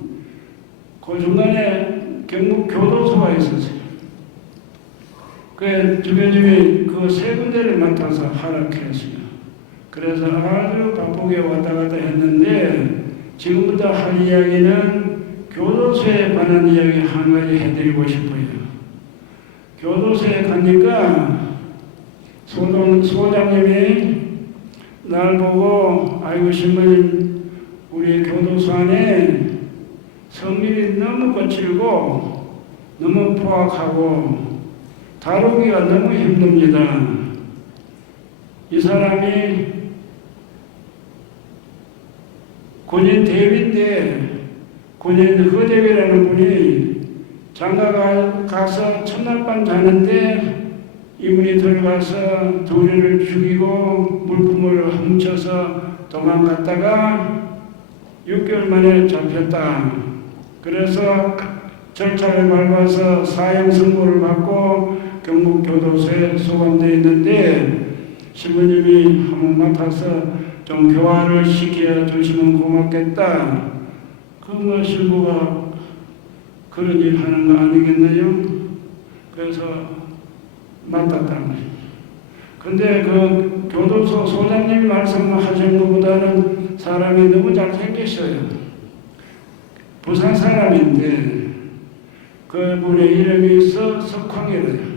그 중간에 경북 교도소가 있었어요. 그 주변님이 그 세 군데를 맡아서 활약했어요. 그래서 아주 바쁘게 왔다 갔다 했는데 지금부터 할 이야기는 교도소에 관한 이야기 한 가지 해드리고 싶어요. 교도소에 가니까 소장님이 날 보고 아이고 신부님 우리 교도소 안에 성질이 너무 거칠고 너무 포악하고 다루기가 너무 힘듭니다. 이 사람이 군인 대위인데 군인 허대위라는 분이 장가가 가서 첫날 밤 자는데 이분이 들어가서 둘이를 죽이고 물품을 훔쳐서 도망갔다가 6개월 만에 잡혔다. 그래서 절차를 밟아서 사형 선고를 받고 경북교도소에 소감되어 있는데 신부님이 한번 맡아서 좀 교화를 시켜 주시면 고맙겠다. 그 신부가 그런 일 하는 거 아니겠나요? 그래서 맡았다는 거예요. 근데 그 교도소 소장님이 말씀하신 것보다는 사람이 너무 잘생겼어요. 부산 사람인데 그분의 이름이 석황이래요.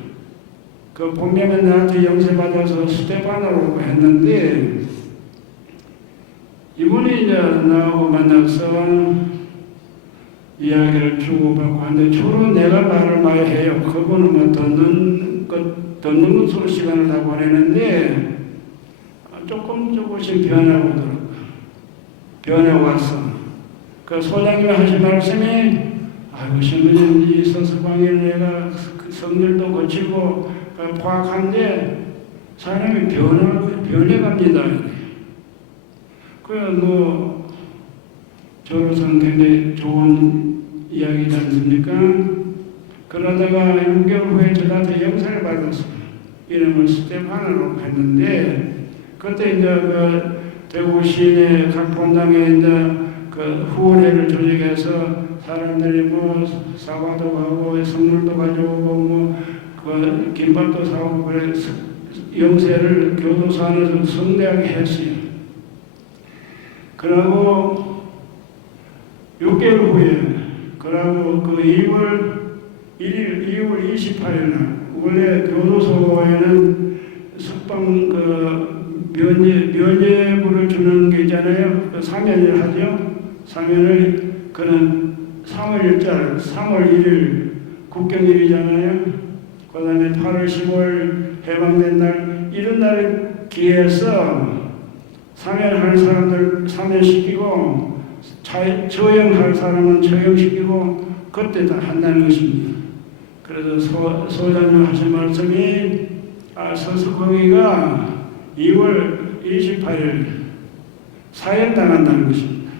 그 본명은 나한테 영세받아서 스테파노라고 했는데 이분이 이제 나하고 만나서 이야기를 주고받고 하는데 주로 내가 말을 많이 해요. 그분은 뭐 듣는 것으로 시간을 다 보내는데 조금씩 변해오더라고요. 변해와서 그 소장님이 하신 말씀이 아이고 신부님 이 서서방에 내가 성질도 거칠고 포악한데 사람이 변해갑니다. 뭐 저로서는 굉장히 좋은 이야기지 않습니까? 그러다가 6개월 후에 저한테 영사를 받았어요. 이름을 스테파노로 했는데 그때 이제 그 대구 시내 각 본당에 이제 그 후원회를 조직해서 사람들이 뭐 사과도 하고 선물도 가져오고 뭐 그 김밥도 사오고 그래 영세를 교도소 안에서 성대하게 했어요. 그러고 6개월 후에 그러고 그 2월 28일 날 원래 교도소에는 석방 그 면죄부를 주는 게 있잖아요. 그 사면을 하죠. 사면을 그는 3월 1일, 3월 1일 국경일이잖아요. 그 다음에 8월 10월 해방된 날 이런 날 기해서 사면할 사람들 사면시키고 처형할 사람은 처형시키고 그때 다 한다는 것입니다. 그래서 소장님 하신 말씀이 서석공이가 2월 28일 사형당한다는 것입니다.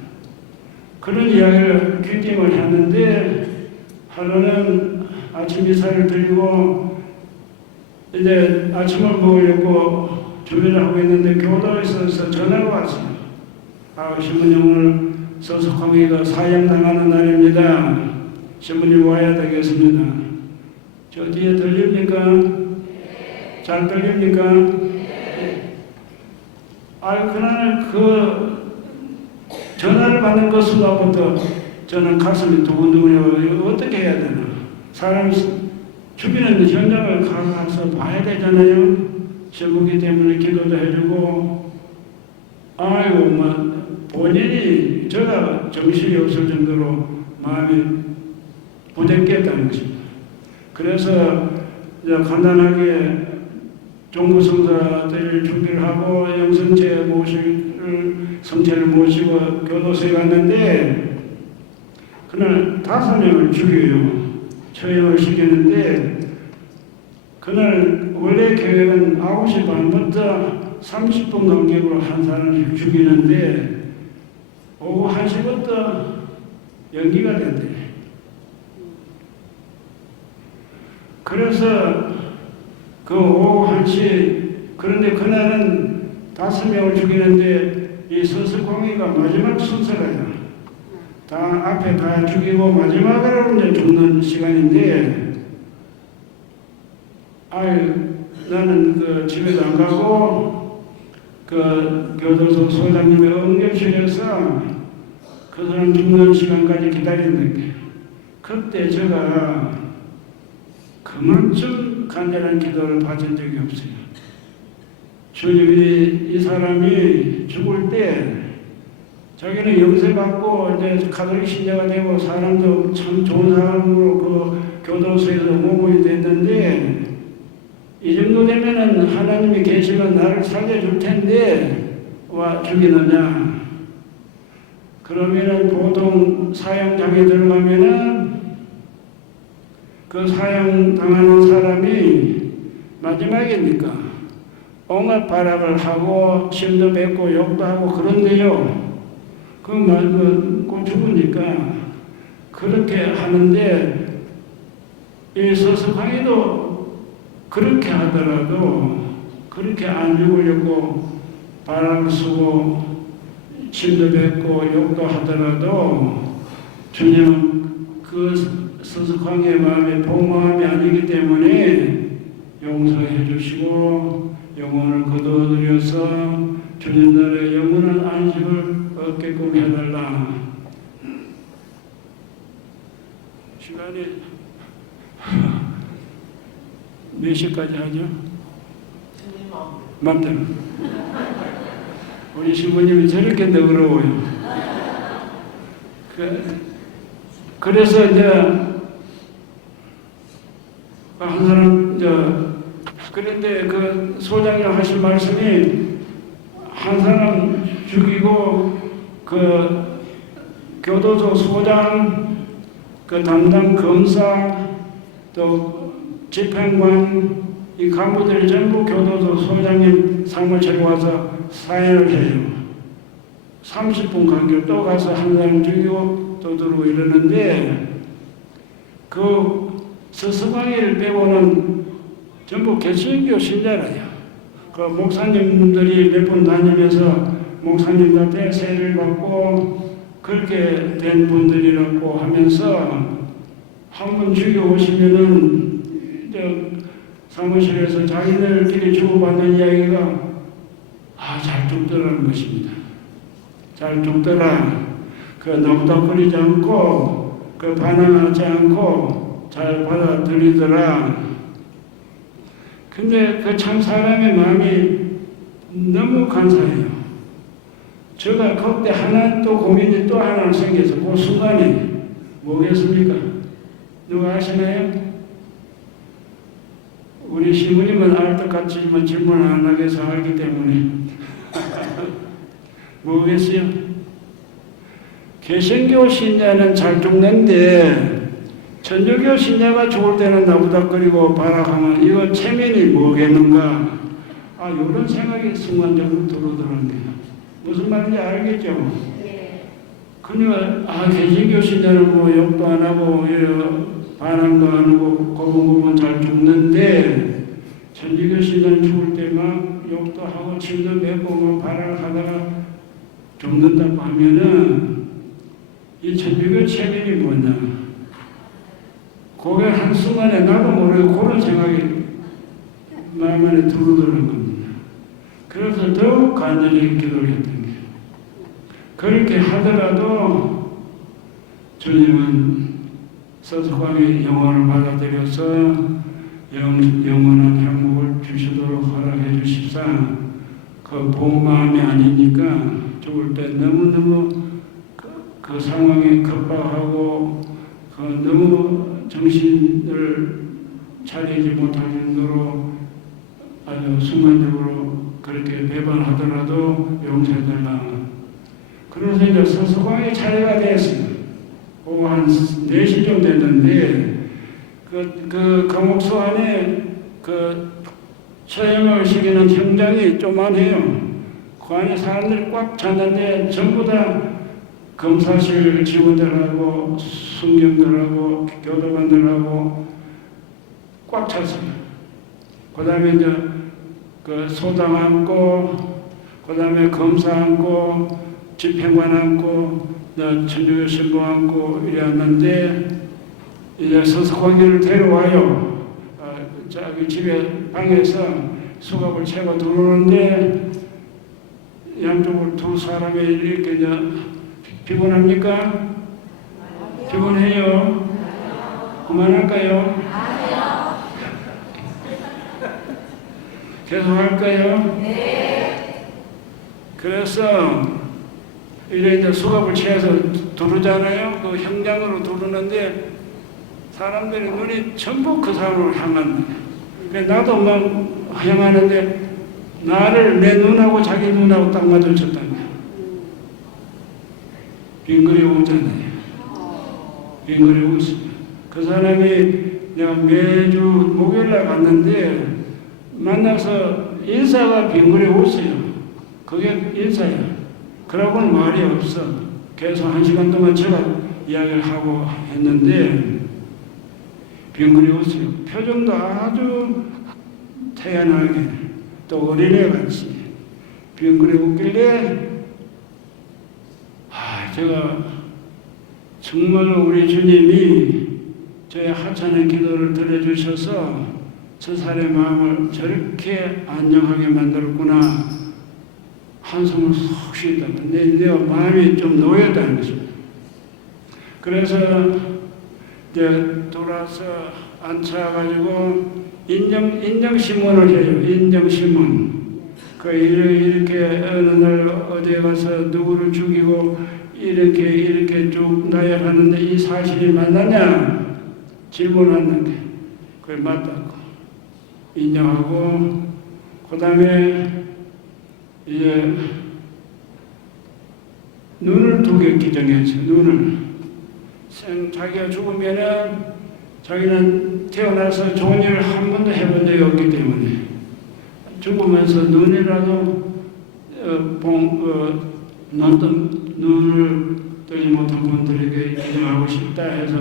그런 이야기를 귀띔을 했는데 하루는 아침 이사를 드리고 이제 아침을 먹으려고 준비를 하고 있는데 교도소에서 전화가 왔어요. 신부님 오늘 서석공이가 사형당하는 날입니다. 신부님 와야 되겠습니다. 저 뒤에 들립니까? 잘 들립니까? 그날 그 전화를 받는 것 순간부터 저는 가슴이 두근두근해요. 어떻게 해야 되나? 사람이 죽이는 현장을 가서 봐야 되잖아요. 신부기 때문에 기도도 해주고, 본인이 제가 정신이 없을 정도로 마음이 부대꼈다는 것입니다. 그래서 이제 간단하게 종부성사들 준비를 하고 성체를 모시고 교도소에 갔는데 그날 5명을 죽여요. 처형을 시켰는데 그날 원래 계획은 9시 반부터 30분 간격으로 한 사람을 죽이는데 오후 1시부터 연기가 된대. 그래서 그 오후 1시 그런데 그날은 5명을 죽이는데 이 서석공이가 마지막 순서가요. 다 앞에 다 죽이고 마지막으로 이제 죽는 시간인데 나는 그 집에도 안 가고 그 교도소 소장님의 응급실에서 그 사람 죽는 시간까지 기다렸는데 그때 제가 그만큼 간절한 기도를 받은 적이 없어요. 주님이 이 사람이 죽을 때 자기는 영세받고 이제 가톨릭 신자가 되고 사람도 참 좋은 사람으로 그 교도소에서 모범이 됐는데 이 정도 되면은 하나님이 계시면 나를 살려줄 텐데 와 죽이느냐? 그러면은 보통 사형장에 들어가면은 그 사형당하는 사람이 마지막이니까 온갖 발악을 하고 침도 뱉고 욕도 하고 그런데요. 꼭 죽으니까 그렇게 하는데 이 서석항이도 그렇게 하더라도 그렇게 안 죽으려고 바람을 쓰고 침도 뱉고 욕도 하더라도 주님은 그 서석항의 마음이 복마음이 아니기 때문에 용서해 주시고 영혼을 거둬들여서 주님 나라의 영원한 안식을 얻게끔 해달라. 시간이 몇 시까지 하죠? 맘대로. 우리 신부님이 저렇게 너그러워요. 그래서 이제 한 사람 그런데 그 소장님 하신 말씀이 한 사람 죽이고 그 교도소 소장 그 담당 검사 또 집행관 이 간부들이 전부 교도소 소장님 사무실에 와서 사인을 해요. 30분 간격 또 가서 한 사람 죽이고 또 들어오고 이러는데 그 서서광이를 빼고는 전부 개신교 신자라요. 그 목사님들이 몇 번 다니면서 목사님들한테 세를 받고 그렇게 된 분들이라고 하면서 한 번 죽여오시면은 사무실에서 자기들끼리 주고받는 이야기가 잘 죽더라는 것입니다. 잘 죽더라. 그 넋덕거리지 않고 그 반항하지 않고 잘 받아들이더라. 근데 그 참 사람의 마음이 너무 감사해요. 제가 그때 하나 또 고민이 또 하나 생겨서 그 순간에 뭐겠습니까? 누가 아시나요? 우리 시부님은 알 것 같지만 질문 안 하겠어 알기 때문에 뭐겠어요? 개신교 신자는 잘 죽는데 천주교 신자가 죽을 때는 나부닥거리고 발악하면 이거 체면이 뭐겠는가? 이런 생각이 순간적으로 들어오더라는 거예요. 무슨 말인지 알겠죠? 그러니까 개신교 신자는 뭐 욕도 안 하고 반항도 안 하고 고분고분 잘 죽는데 천주교 신자는 죽을 때 막 욕도 하고 침도 뱉고 막 발악하다가 죽는다고 하면은 이 천주교 체면이 뭐냐? 그게 한순간에 나도 모르게 그런 생각이 마음 안에 들어오더라는 겁니다. 그래서 더욱 간절히 기도를 했던 거예요. 그렇게 하더라도 주님은 서서광의 영혼을 받아들여서 영원한 행복을 주시도록 허락해 주십사. 그 본 마음이 아니니까 죽을 때 너무너무 그 상황에 급박하고 너무 정신을 차리지 못할 정도로 아주 순간적으로 그렇게 배반하더라도 용서해달라. 그래서 이제 서서광의 차례가 됐어요. 한 4시쯤 됐는데 그 감옥소 안에 처형을 시키는 형장이 조만해요. 그 안에 사람들이 꽉 찼는데 전부 다 검사실 직원들하고 순경들하고 교도관들하고 꽉 찼어요. 그 다음에 이제 그 소장 앉고, 그 다음에 검사 앉고, 집행관 앉고, 천주교 신부 앉고 이랬는데 이제 서서광이를 데려와요. 자기 집에 방에서 수갑을 채고 들어오는데 양쪽으로 두 사람이 이렇게 이제 피곤합니까? 피곤해요? 그만할까요? 계속 할까요? 네. 그래서 이래 이제 수갑을 채워서 두르잖아요. 그 형장으로 두르는데 사람들의 눈이 전부 그 사람을 향한다. 나도 막 향하는데 나를 내 눈하고 자기 눈하고 딱 마주쳤다는 거야. 빙그레 오잖아요. 빙그레 오시. 그 사람이 내가 매주 목요일날 갔는데 만나서 인사가 빙그레 오세요. 그게 인사야. 그러고는 말이 없어. 계속 1시간 동안 제가 이야기를 하고 했는데 빙그레 오세요. 표정도 아주 태연하게 또 어린애같이 빙그레 웃길래 제가 정말로 우리 주님이 저의 하찮은 기도를 들어주셔서 저 사람의 마음을 저렇게 안녕하게 만들었구나. 한숨을 푹 쉬었다. 내 마음이 좀 놓였다는 것입니다. 그래서 이제 돌아서 앉혀가지고 인정신문을 해요. 인정신문. 이렇게 어느 날 어디에 가서 누구를 죽이고 이렇게 쭉 나열하는데 이 사실이 맞느냐? 질문하는데 그게 맞다고 인정하고 그 다음에 이제 눈을 2개 기정했어요. 눈을 자기가 죽으면은 자기는 태어나서 좋은 일을 한 번도 해본 적이 없기 때문에 죽으면서 눈이라도 눈을 뜨지 못한 분들에게 기증하고 싶다 해서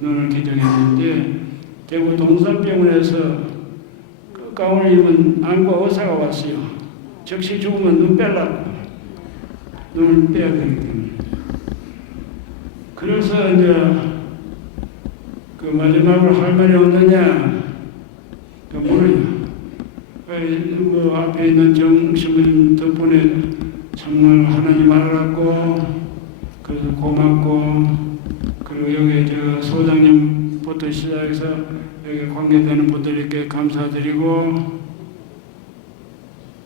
눈을 기증했는데 대구 동산병원에서 그 가운을 입은 안과 의사가 왔어요. 즉시 죽으면 눈 빼려고. 눈을 빼야 되기 때문에. 그래서 이제 그 마지막으로 할 말이 없느냐? 그 물어요. 그 앞에 있는 정신부님 덕분에 정말 하나님 알았고, 그래서 고맙고, 그리고 여기 저 소장님부터 시작해서 여기 관계되는 분들에게 감사드리고,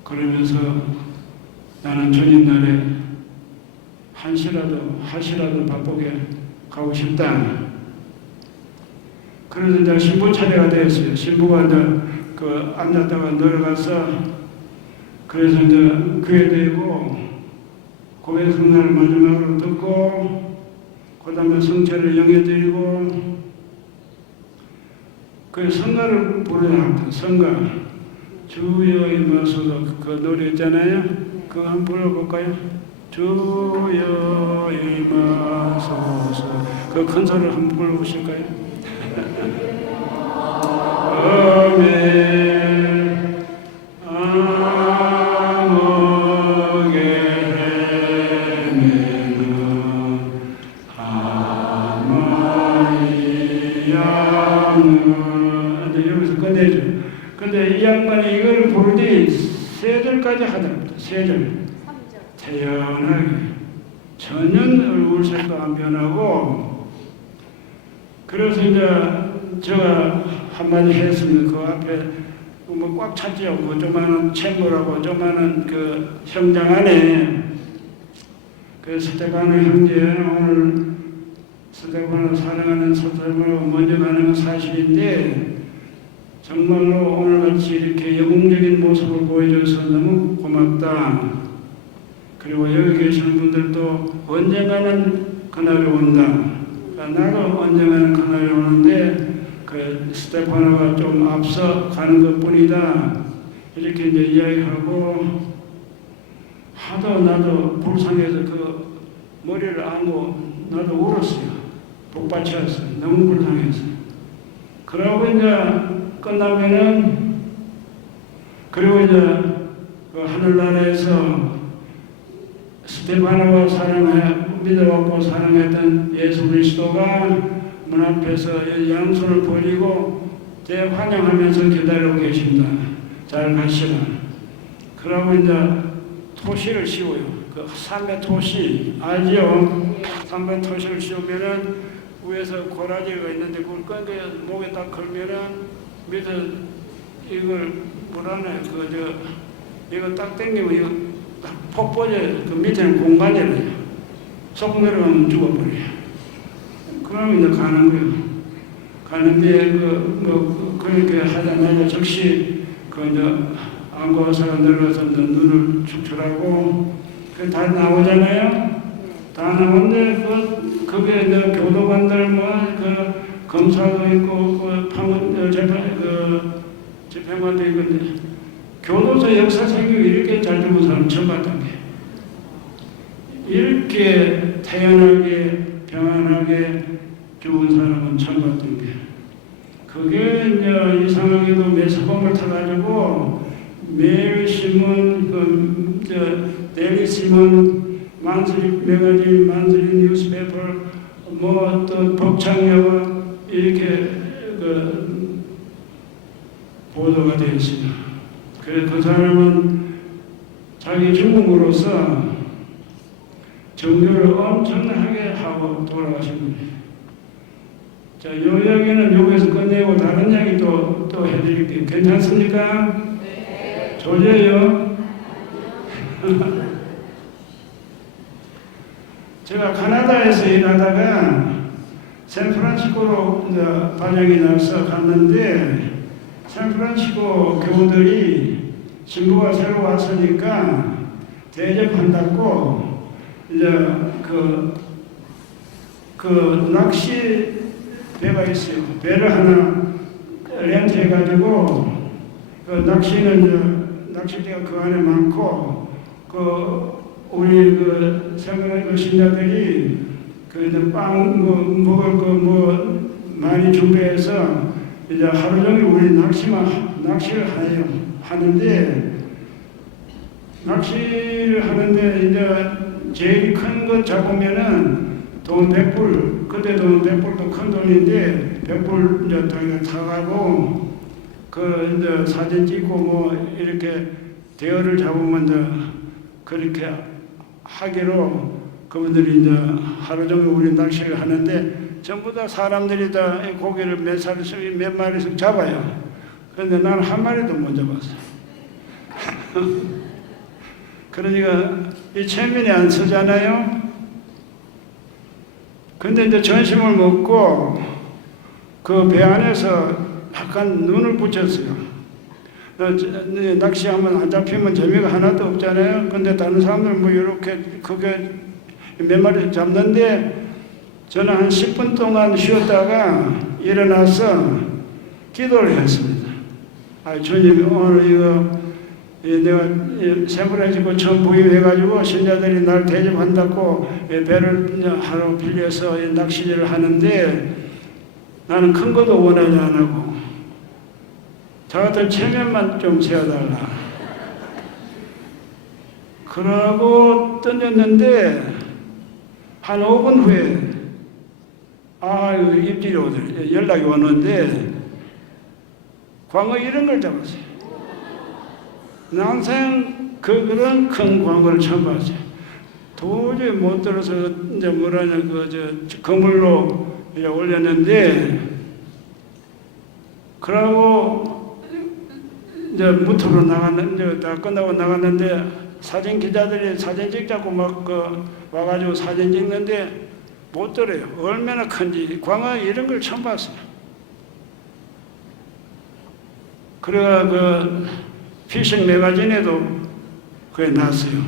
그러면서 나는 주님날에 한시라도 바쁘게 가고 싶다. 그래서 이제 신부 차례가 되었어요. 신부가 이제 그 앉았다가 내려가서 그래서 이제 그에 대고 고백 성사를 마지막으로 듣고 그 다음에 성체를 영해드리고 그 성가를 부르야 합니다. 성가 주여 임하소서 그 노래 있잖아요. 그거 한번 불러볼까요? 주여 임하소서 그 큰 소리를 한번 불러보실까요? 아멘 아모게레메는 아마이야는 이제 여기서 끝내죠. 근데 이 양반이 이걸 부르니 세 절까지 하답니다. 세 절 태연하게 전혀 얼굴색도 안 변하고 그래서 이제 제가 한마디 했습니다. 그 앞에 뭐 꽉 찼죠. 그 조만한 챔버라고 조만한 그 형장 안에 그 스테파노 형제 오늘 스테파노 사랑하는 소설을 먼저 가는 건 사실인데 정말로 오늘같이 이렇게 영웅적인 모습을 보여줘서 너무 고맙다. 그리고 여기 계시는 분들도 언젠가는 그날이 온다. 나도 언젠가는 그날이 오는데 그 스테파노가 좀 앞서 가는 것 뿐이다. 이렇게 이제 이야기하고 하도 나도 불쌍해서 그 머리를 안고 나도 울었어요. 복받쳤어요. 너무 불쌍해서. 그러고 이제 끝나면은 그리고 이제 그 하늘나라에서 스테파노가 믿어왔고 사랑했던 예수 그리스도가 문 앞에서 양손을 벌리고 대환영하면서 기다리고 계십니다. 잘 가시라. 그러고 이제 토시를 씌워요. 그 삼배 토시 알죠? 삼배 토시를 씌우면은 위에서 고라지가 있는데 그걸 끈게 목에 딱 걸면은 밑에 이걸 뭐라네 이거 딱 당기면 이거 폭포제 그 밑에는 공간이래요. 속 내려가면 죽어버려요. 그러면 이제 가는 거예요. 가는데 그렇게 하자마자 즉시 그 이제 안과 의사가 내려가서 눈을 축출하고 그 다 나오잖아요. 다 나오는데 그게 이제 교도관들 그 검사도 있고 재판관도 있는데 교도소 역사 생기고 이렇게 잘 죽은 사람 처음 봤던 게 이렇게 태연하게 평안하게 죽은 사람은 처음 봤던 게 그게 이제 이상하게도 매스컴을 타가지고 매일 신문 데일리 신문 만스리 매거진 만스리 뉴스페이퍼 뭐 또 법창여가 이렇게 보도가 되어 있습니다. 그래서 그 사람은 자기 죽음으로써 정교를 엄청나게 하고 돌아가신 분이에요. 자, 이 이야기는 여기서 끝내고 다른 이야기 또 해드릴게요. 괜찮습니까? 네. 조제요. 제가 카나다에서 일하다가 샌프란시스코로 이제 반영이 나서 갔는데 샌프란시스코 교우들이 신부가 새로 왔으니까 대접한다고 이제 그 낚시 배가 있어요. 배를 하나 렌트해가지고 그 낚시는 낚싯대가 그 안에 많고 그 우리 그 생활 신자들이 그 빵 먹을 거 많이 준비해서 이제 하루 종일 우리 낚시를 하는데 낚시를 하는데 이제 제일 큰 거 잡으면은 돈 100불, 그때 돈 100불도 큰 돈인데 100불 이제 저희가 사가고 그 이제 사진 찍고 이렇게 대여를 잡으면 이제 그렇게 하기로 그분들이 이제 하루 종일 우리 낚시를 하는데 전부 다 사람들이 다 고기를 몇 마리씩 잡아요. 그런데 나는 한 마리도 못 잡았어. 그러니까 이 체면이 안 서잖아요. 근데 이제 전심을 먹고 그 배 안에서 약간 눈을 붙였어요. 낚시하면 안 잡히면 재미가 하나도 없잖아요. 근데 다른 사람들은 뭐 이렇게 그게 몇 마리 잡는데 저는 한 10분 동안 쉬었다가 일어나서 기도를 했습니다. 주님, 오늘 이거 내가 세브라지고 처음 부임해가지고 신자들이 날 대접한다고 배를 하러 빌려서 낚시질을 하는데 나는 큰 것도 원하지 안 하고 저 같은 체면만 좀 세워달라. 그러고 던졌는데 한 5분 후에 입질이 오더래. 연락이 오는데 광어 이런 걸 잡았어요. 난생 그런 큰 광어를 처음 봤어요. 도저히 못 들어서 이제 뭐라냐 그물로 이제 올렸는데 그러고 이제 무트로 나갔는데 다 끝나고 나갔는데 사진 기자들이 사진 찍자고 막 와가지고 사진 찍는데 못 들어요. 얼마나 큰지 광어 이런 걸 처음 봤어요. 그래가 그 피싱 매거진에도 그게 났어요.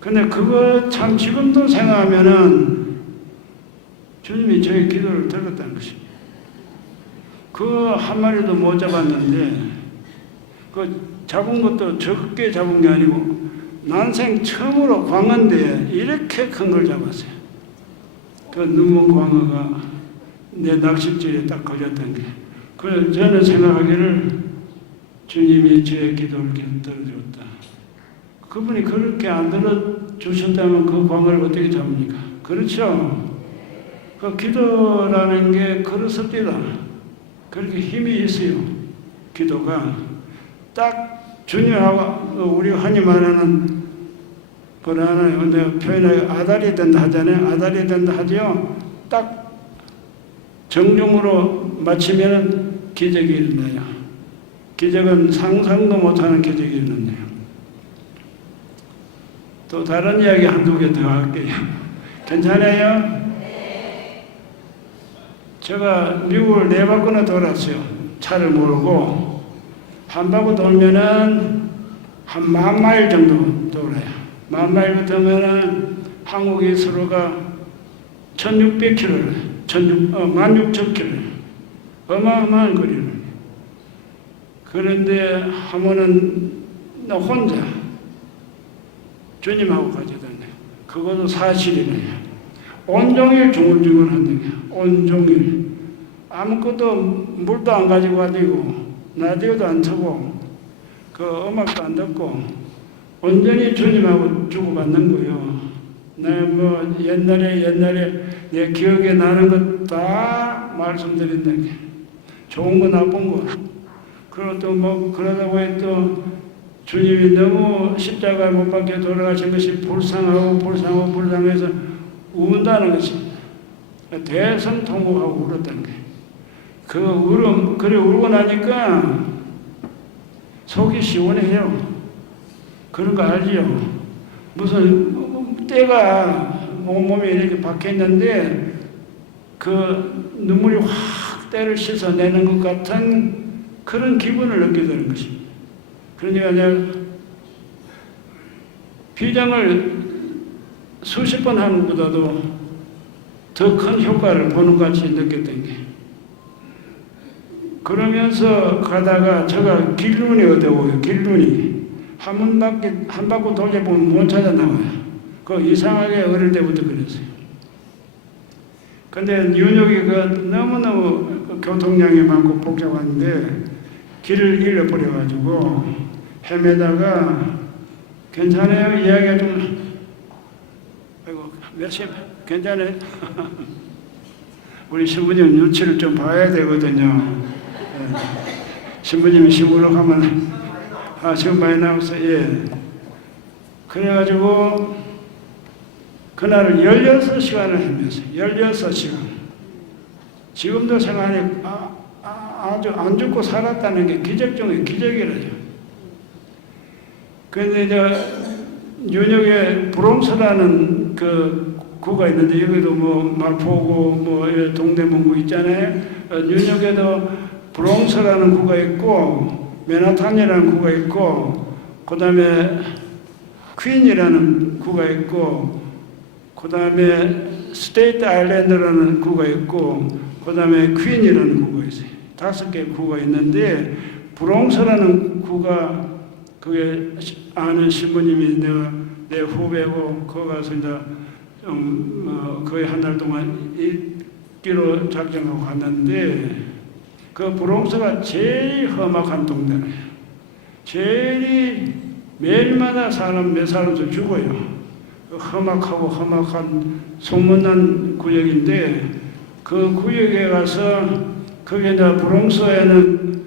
근데 그거 참 지금도 생각하면은 주님이 저의 기도를 들었다는 것입니다. 그 한 마리도 못 잡았는데 그 잡은 것도 적게 잡은 게 아니고 난생 처음으로 광어인데 이렇게 큰 걸 잡았어요. 그 눈먼 광어가 내 낚싯줄에 딱 걸렸던 게. 그래서 저는 생각하기를 주님이 저의 기도를 들어줬다. 그분이 그렇게 안 들어주셨다면 그 광어를 어떻게 잡습니까? 그렇죠? 그 기도라는 게 그렇습니다. 그렇게 힘이 있어요. 기도가 딱 주님하고 우리 흔히 말하는 그러나 내가 표현하기 아다리 된다 하잖아요. 아다리 된다 하죠. 딱 정중으로 맞추면 기적이 일어나요. 기적은 상상도 못하는 기적이 일어나요. 또 다른 이야기 한두 개 더 할게요. 괜찮아요? 제가 미국을 4바퀴나 돌았어요. 차를 몰고 한 바퀴 돌면은 한 10,000마일 정도 돌아요. 10,000마일 돌면은 한국의 서로가 1,600km, 16,000km, 어마어마한 거리를. 그런데 하면은 나 혼자 주님하고 같이 다녀요. 그것도 사실이네요. 온종일 중얼중얼한다고요. 온종일 아무것도 물도 안 가지고 가지고 라디오도 안 트고 그 음악도 안 듣고 온전히 주님하고 주고받는 거예요. 내가 뭐 옛날에 내 기억에 나는 것 다 말씀드린다. 좋은 거 나쁜 거. 그리고 또 뭐 그러다고 또 주님이 너무 십자가에 못 박혀 돌아가신 것이 불쌍해서 운다는 것입니다. 대성통곡하고 울었다는 게. 그 그래 울고 나니까 속이 시원해요. 그런 거 알지요? 무슨 때가 온몸에 이렇게 박혀 있는데 그 눈물이 확 때를 씻어내는 것 같은 그런 기분을 느끼게 되는 것입니다. 그러니까 내가 비장을 수십 번 하는 것보다도 더 큰 효과를 보는 것 같이 느꼈던 게. 그러면서 가다가 제가 길눈이 얻어오요. 길눈이. 한 바퀴 돌려보면 못 찾아 나와요. 그 이상하게 어릴 때부터 그랬어요. 근데 뉴욕이 너무너무 교통량이 많고 복잡한데 길을 잃어버려가지고 헤매다가 괜찮아요? 이야기가 좀, 아이고, 괜찮아요? 우리 신부님 눈치를 좀 봐야 되거든요. 신부님이 시골로 가면, 지금 많이 나왔어요. 예. 그래가지고, 그날을 16시간을 헤맸어요. 16시간. 지금도 생각하니, 아주 안 죽고 살았다는 게 기적 중에 기적이라죠. 근데 뉴욕에 브롱스라는 그 구가 있는데, 여기도 뭐 마포구, 뭐 동대문구 있잖아요. 뉴욕에도 브롱스라는 구가 있고, 맨하탄이라는 구가 있고, 그 다음에 퀸이라는 구가 있고, 그 다음에 스테이트 아일랜드라는 구가 있고, 그 다음에 퀸이라는 구가 있어요. 5개 구가 있는데, 브롱스라는 구가, 그게 아는 신부님이 내 후배고, 거기 가서 이제 거의 한 달 동안 있기로 작정하고 갔는데, 그 브롱스가 제일 험악한 동네예요. 제일 매일마다 몇 사람도 죽어요. 험악한 소문난 구역인데, 그 구역에 가서, 그게 이제 브롱스에는,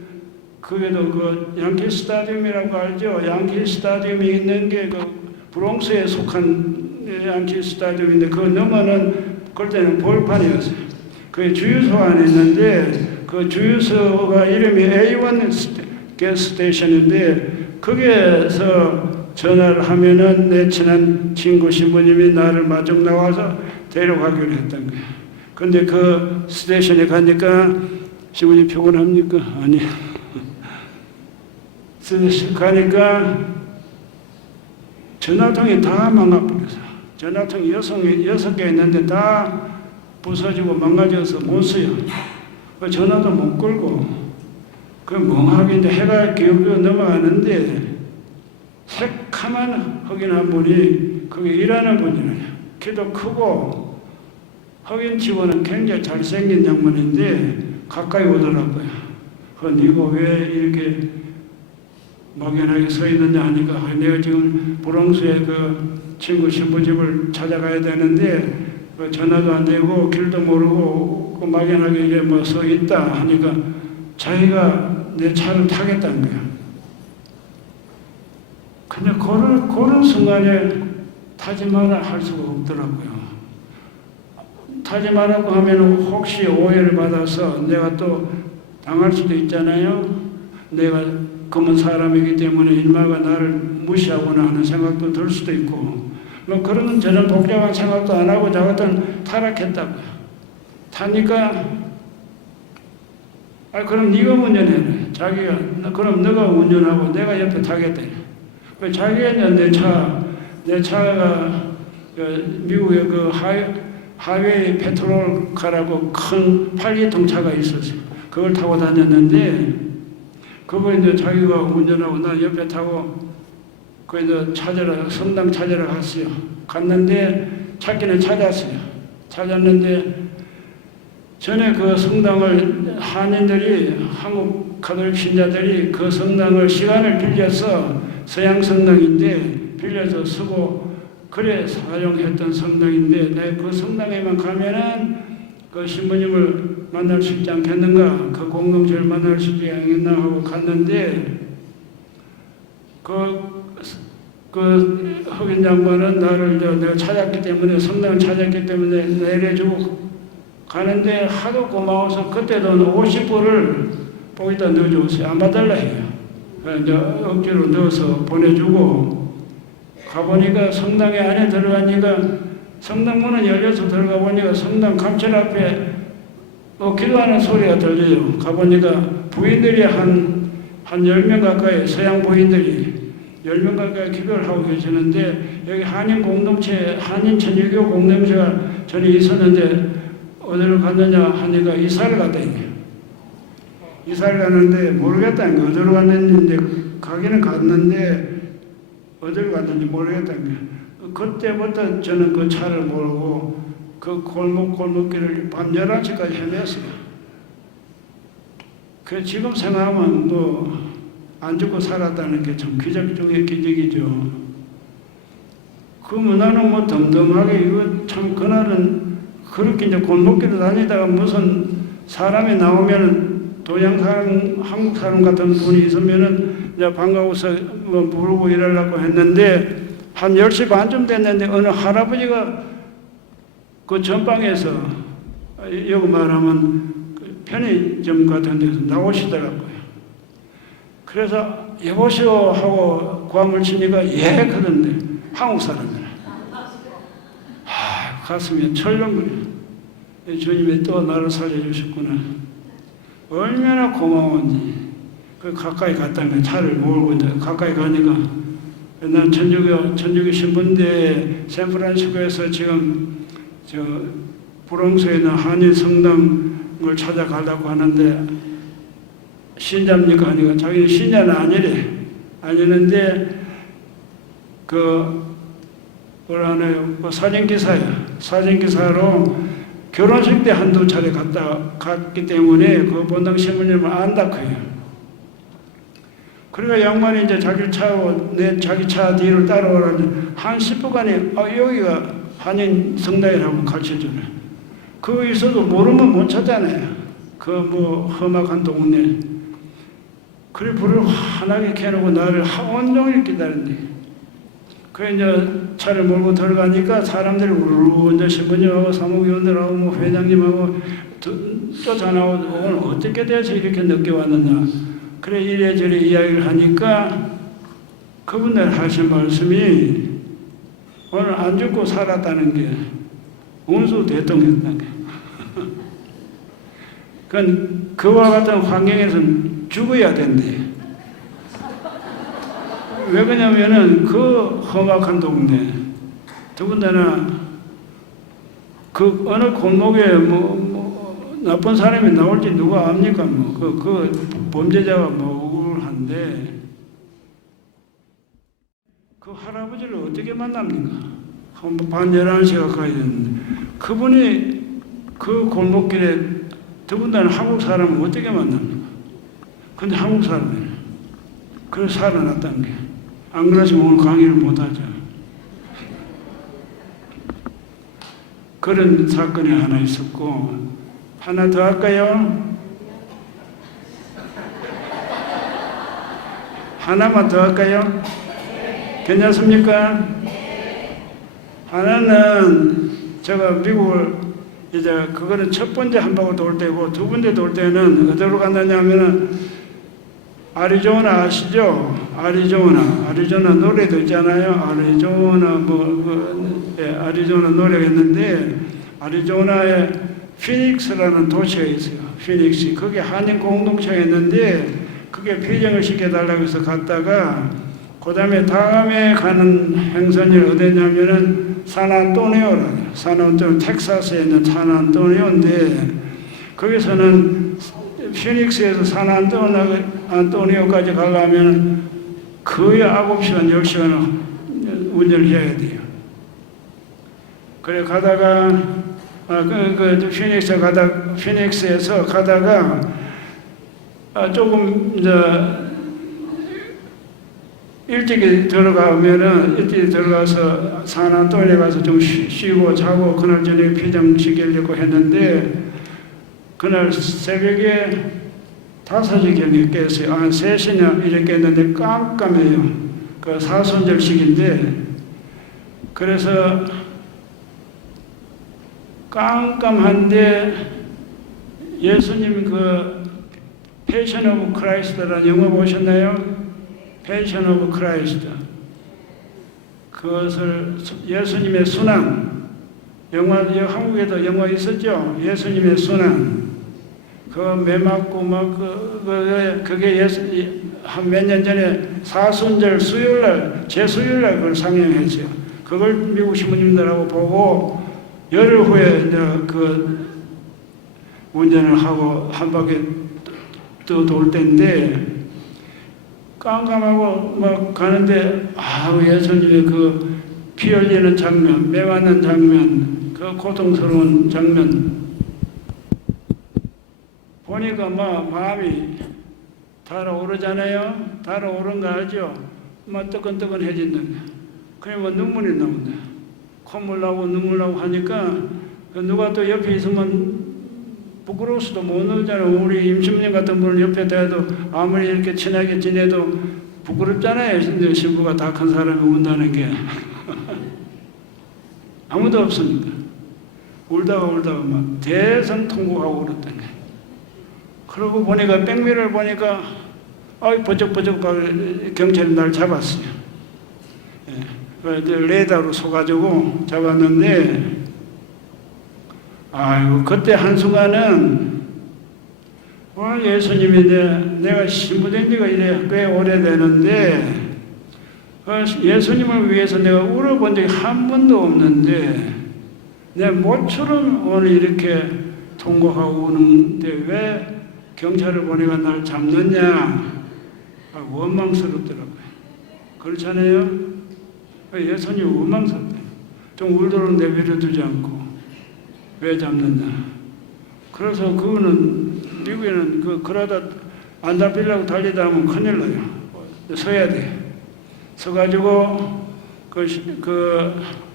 그게도 그 양키 스타디움이라고 알죠? 양키 스타디움이 있는 게 그 브롱스에 속한 양키 스타디움인데, 그 너머는 그때는 볼판이었어요. 그 주유소 안에 있는데, 그 주유소가 이름이 A1 게스테이션인데, 거기에서 전화를 하면은 내 친한 친구 신부님이 나를 마중 나와서 데려가기로 했던 거예요. 근데 그 스테이션에 가니까, 신부님 피곤합니까? 아니. 스테이션 가니까 전화통이 다 망가버려서, 전화통이 6개 있는데 다 부서지고 망가져서 못 써요. 그 전화도 못 걸고, 그 멍하게 이제 해가 기울고 넘어가는데, 새카만 흑인 한 분이 거기 일하는 분이래요. 키도 크고, 흑인 직원은 굉장히 잘생긴 양반인데, 가까이 오더라고요. 니가 왜 이렇게 막연하게 서 있느냐 하니까, 내가 지금 브롱스에 그 친구 신부집을 찾아가야 되는데, 전화도 안 되고, 길도 모르고, 막연하게 이제 뭐 서 있다 하니까, 자기가 내 차를 타겠다는 거야. 근데 그런 순간에 타지 마라 할 수가 없더라고요. 타지 말라고 하면 혹시 오해를 받아서 내가 또 당할 수도 있잖아요. 내가 검은 사람이기 때문에 일마가 나를 무시하거나 하는 생각도 들 수도 있고, 뭐 그런 저는 복잡한 생각도 안 하고 저 같은 타락했다고요. 타니까, 그럼 네가 운전해. 자기가, 그럼 너가 운전하고 내가 옆에 타겠대. 자기는 내 차가 미국의 그 하웨이 페트롤카라고 큰 8기통 차가 있었어요. 그걸 타고 다녔는데, 그걸 이제 자기가 운전하고 나 옆에 타고, 그 성당 찾으러 갔어요. 갔는데, 찾기는 찾았어요. 찾았는데, 전에 그 성당을 한인들이, 한국 가톨릭 신자들이 그 성당을 시간을 빌려서, 서양 성당인데 빌려서 쓰고 그래 사용했던 성당인데, 내가 그 성당에만 가면은 그 신부님을 만날 수 있지 않겠는가, 그 공동체를 만날 수 있지 않겠나 하고 갔는데, 그 흑인 양반은 나를 내가 찾았기 때문에, 성당을 찾았기 때문에 내려주고 가는데, 하도 고마워서 그때 돈 50불을 거기다 넣어줬어요. 안 받달라 해요. 이제 억지로 넣어서 보내주고, 가보니까 성당에 안에 들어가니까, 성당 문은 열려서 들어가 보니까 성당 감찰 앞에 기도하는 소리가 들려요. 가보니까 부인들이 한 10명 가까이, 서양 부인들이 10명 가까이 기도를 하고 계시는데, 여기 한인 공동체, 한인 천주교 공동체가 전에 있었는데 어디로 갔느냐 하니까 이사를 갔다니까요. 이사를 갔는데 모르겠다는 거, 어디로 갔는데 가기는 갔는데, 어딜 갔는지 모르겠다는 게 그때부터 저는 그 차를 몰고 그 골목길을 밤 11시까지 헤맸어요. 그 지금 생각하면 뭐 안 죽고 살았다는 게 참 기적 중의 기적이죠. 그 문화는 뭐 덤덤하게 이거 참 그날은 그렇게 이제 골목길을 다니다가 무슨 사람이 나오면은 동양 사람, 한국 사람 같은 분이 있으면은 이제 반가워서 뭐 부르고 이러려고 했는데 한 10시 반쯤 됐는데 어느 할아버지가 그 전방에서 여기 말하면 편의점 같은 데서 나오시더라고요. 그래서 여보시오 하고 고함을 치니까 예 그런데 한국 사람이라. 가슴이 철렁거려. 주님이 또 나를 살려주셨구나. 얼마나 고마운지. 그 가까이 갔다가 차를 몰고 이제 가까이 가니까 난 천주교 신분대 샌프란시스코에서 지금 저 브롱스에 있는 한인 성당을 찾아가려고 하는데 신자입니까? 아니고 자기는 신자는 아니래. 아니는데 뭐라 하나요? 사진기사야. 사진기사로 결혼식 때 한두 차례 갔기 때문에 그 본당 신부님을 안다 그래요. 그러니까 양반이 이제 자기 차 뒤를 따라오라는데 한 10분간에 여기가 한인 성당이라고 가르쳐주네. 그거 있어도 모르면 못 찾잖아요. 그 뭐 험악한 동네. 그래 불을 환하게 켜놓고 나를 온종일 기다린대. 그래 이제 차를 몰고 들어가니까 사람들이 우르르 이제 신부님하고 사무위원들하고 뭐 회장님하고 쫓아나오고 오늘 어떻게 돼서 이렇게 늦게 왔느냐. 그래 이래저래 이야기를 하니까 그분들 하신 말씀이 오늘 안 죽고 살았다는 게 운수 대통령이라는 게. 그와 같은 환경에서는 죽어야 된대. 왜 그러냐면은 그 험악한 동네 더군다나 그 어느 골목에 뭐 나쁜 사람이 나올지 누가 압니까? 뭐 그 범죄자가 뭐 억울한데 그 할아버지를 어떻게 만납니까? 밤 11시 가까이 됐는데 그분이 그 골목길에 더군다나 한국 사람을 어떻게 만납니까? 근데 한국 사람이에요. 그래서 살아났다는 게. 안 그러시면 오늘 강의를 못하죠. 그런 사건이 하나 있었고 하나 더 할까요? 하나만 더 할까요? 괜찮습니까? 하나는 제가 미국을 이제 그거는 첫 번째 한 바퀴 돌 때고 두 번째 돌 때는 어디로 갔느냐 하면은 아리조나 아시죠? 아리조나 노래도 있잖아요. 아리조나 아리조나 노래가 있는데 아리조나에 피닉스라는 도시가 있어요. 피닉스. 그게 한인 공동체가 있는데 그게 폐정을 시켜달라고 해서 갔다가 그 다음에 가는 행선이 어디냐면은 산안토니오라요. 산안토니오, 텍사스에 있는 산안토니오인데 거기서는 피닉스에서 산안토니오까지 가려면 거의 9시간, 10시간 운전을 해야 돼요. 그래 가다가 피닉스에서 가다가 조금 이제 일찍 들어가서 산안토니오에 가서 좀 쉬고 자고 그날 저녁에 폐장 지키려고 했는데 그날 새벽에 5시경에 깼어요. 한 3시나 이렇게 했는데 깜깜해요. 그 사순절식인데 그래서 깜깜한데 예수님 그 패션 오브 크라이스트라는 영화 보셨나요? 패션 오브 크라이스트. 그것을 예수님의 순환 영화 한국에도 영화 있었죠. 예수님의 순환. 그 매맞고 막 그게 한 몇 년 전에 사순절 수요일날 제수요일날 그걸 상영했어요. 그걸 미국 신부님들하고 보고 열흘 후에 이제 그 운전을 하고 한 바퀴 또 돌 때인데 깜깜하고 막 가는데 아우 예수님의 그 피 흘리는 장면, 매 맞는 장면, 그 고통스러운 장면 보니까 막 마음이 달아오르잖아요. 달아오른 거 알죠? 막 뜨끈뜨끈해진다. 그러면 눈물이 나온다. 콧물 나고 눈물 나고 하니까 누가 또 옆에 있으면 부끄러울 수도 못 오잖아요. 우리 임신님 같은 분은 옆에 대도 아무리 이렇게 친하게 지내도 부끄럽잖아요. 신부가 다 큰 사람이 운다는 게. 아무도 없으니까. 울다가 막 대성통곡하고 그랬더니. 그러고 보니까 백미를 보니까 버쩍버쩍 경찰이 날 잡았어요. 예. 레이더로 쏘가지고 잡았는데 아이고 그때 한순간은 오늘 예수님이 내가 신부된 지가 이래 꽤 오래되는데 예수님을 위해서 내가 울어본 적이 한 번도 없는데 내 모처럼 오늘 이렇게 통곡하고 우는데 왜 경찰을 보내가 날 잡느냐 원망스럽더라고요. 그렇잖아요. 예수님이 원망스럽다. 좀 울도록 내버려두지 않고 왜 잡느냐. 그래서 그거는 미국에는 그러다 안 잡히려고 달리다 하면 큰일 나요. 서야 돼. 서가지고 그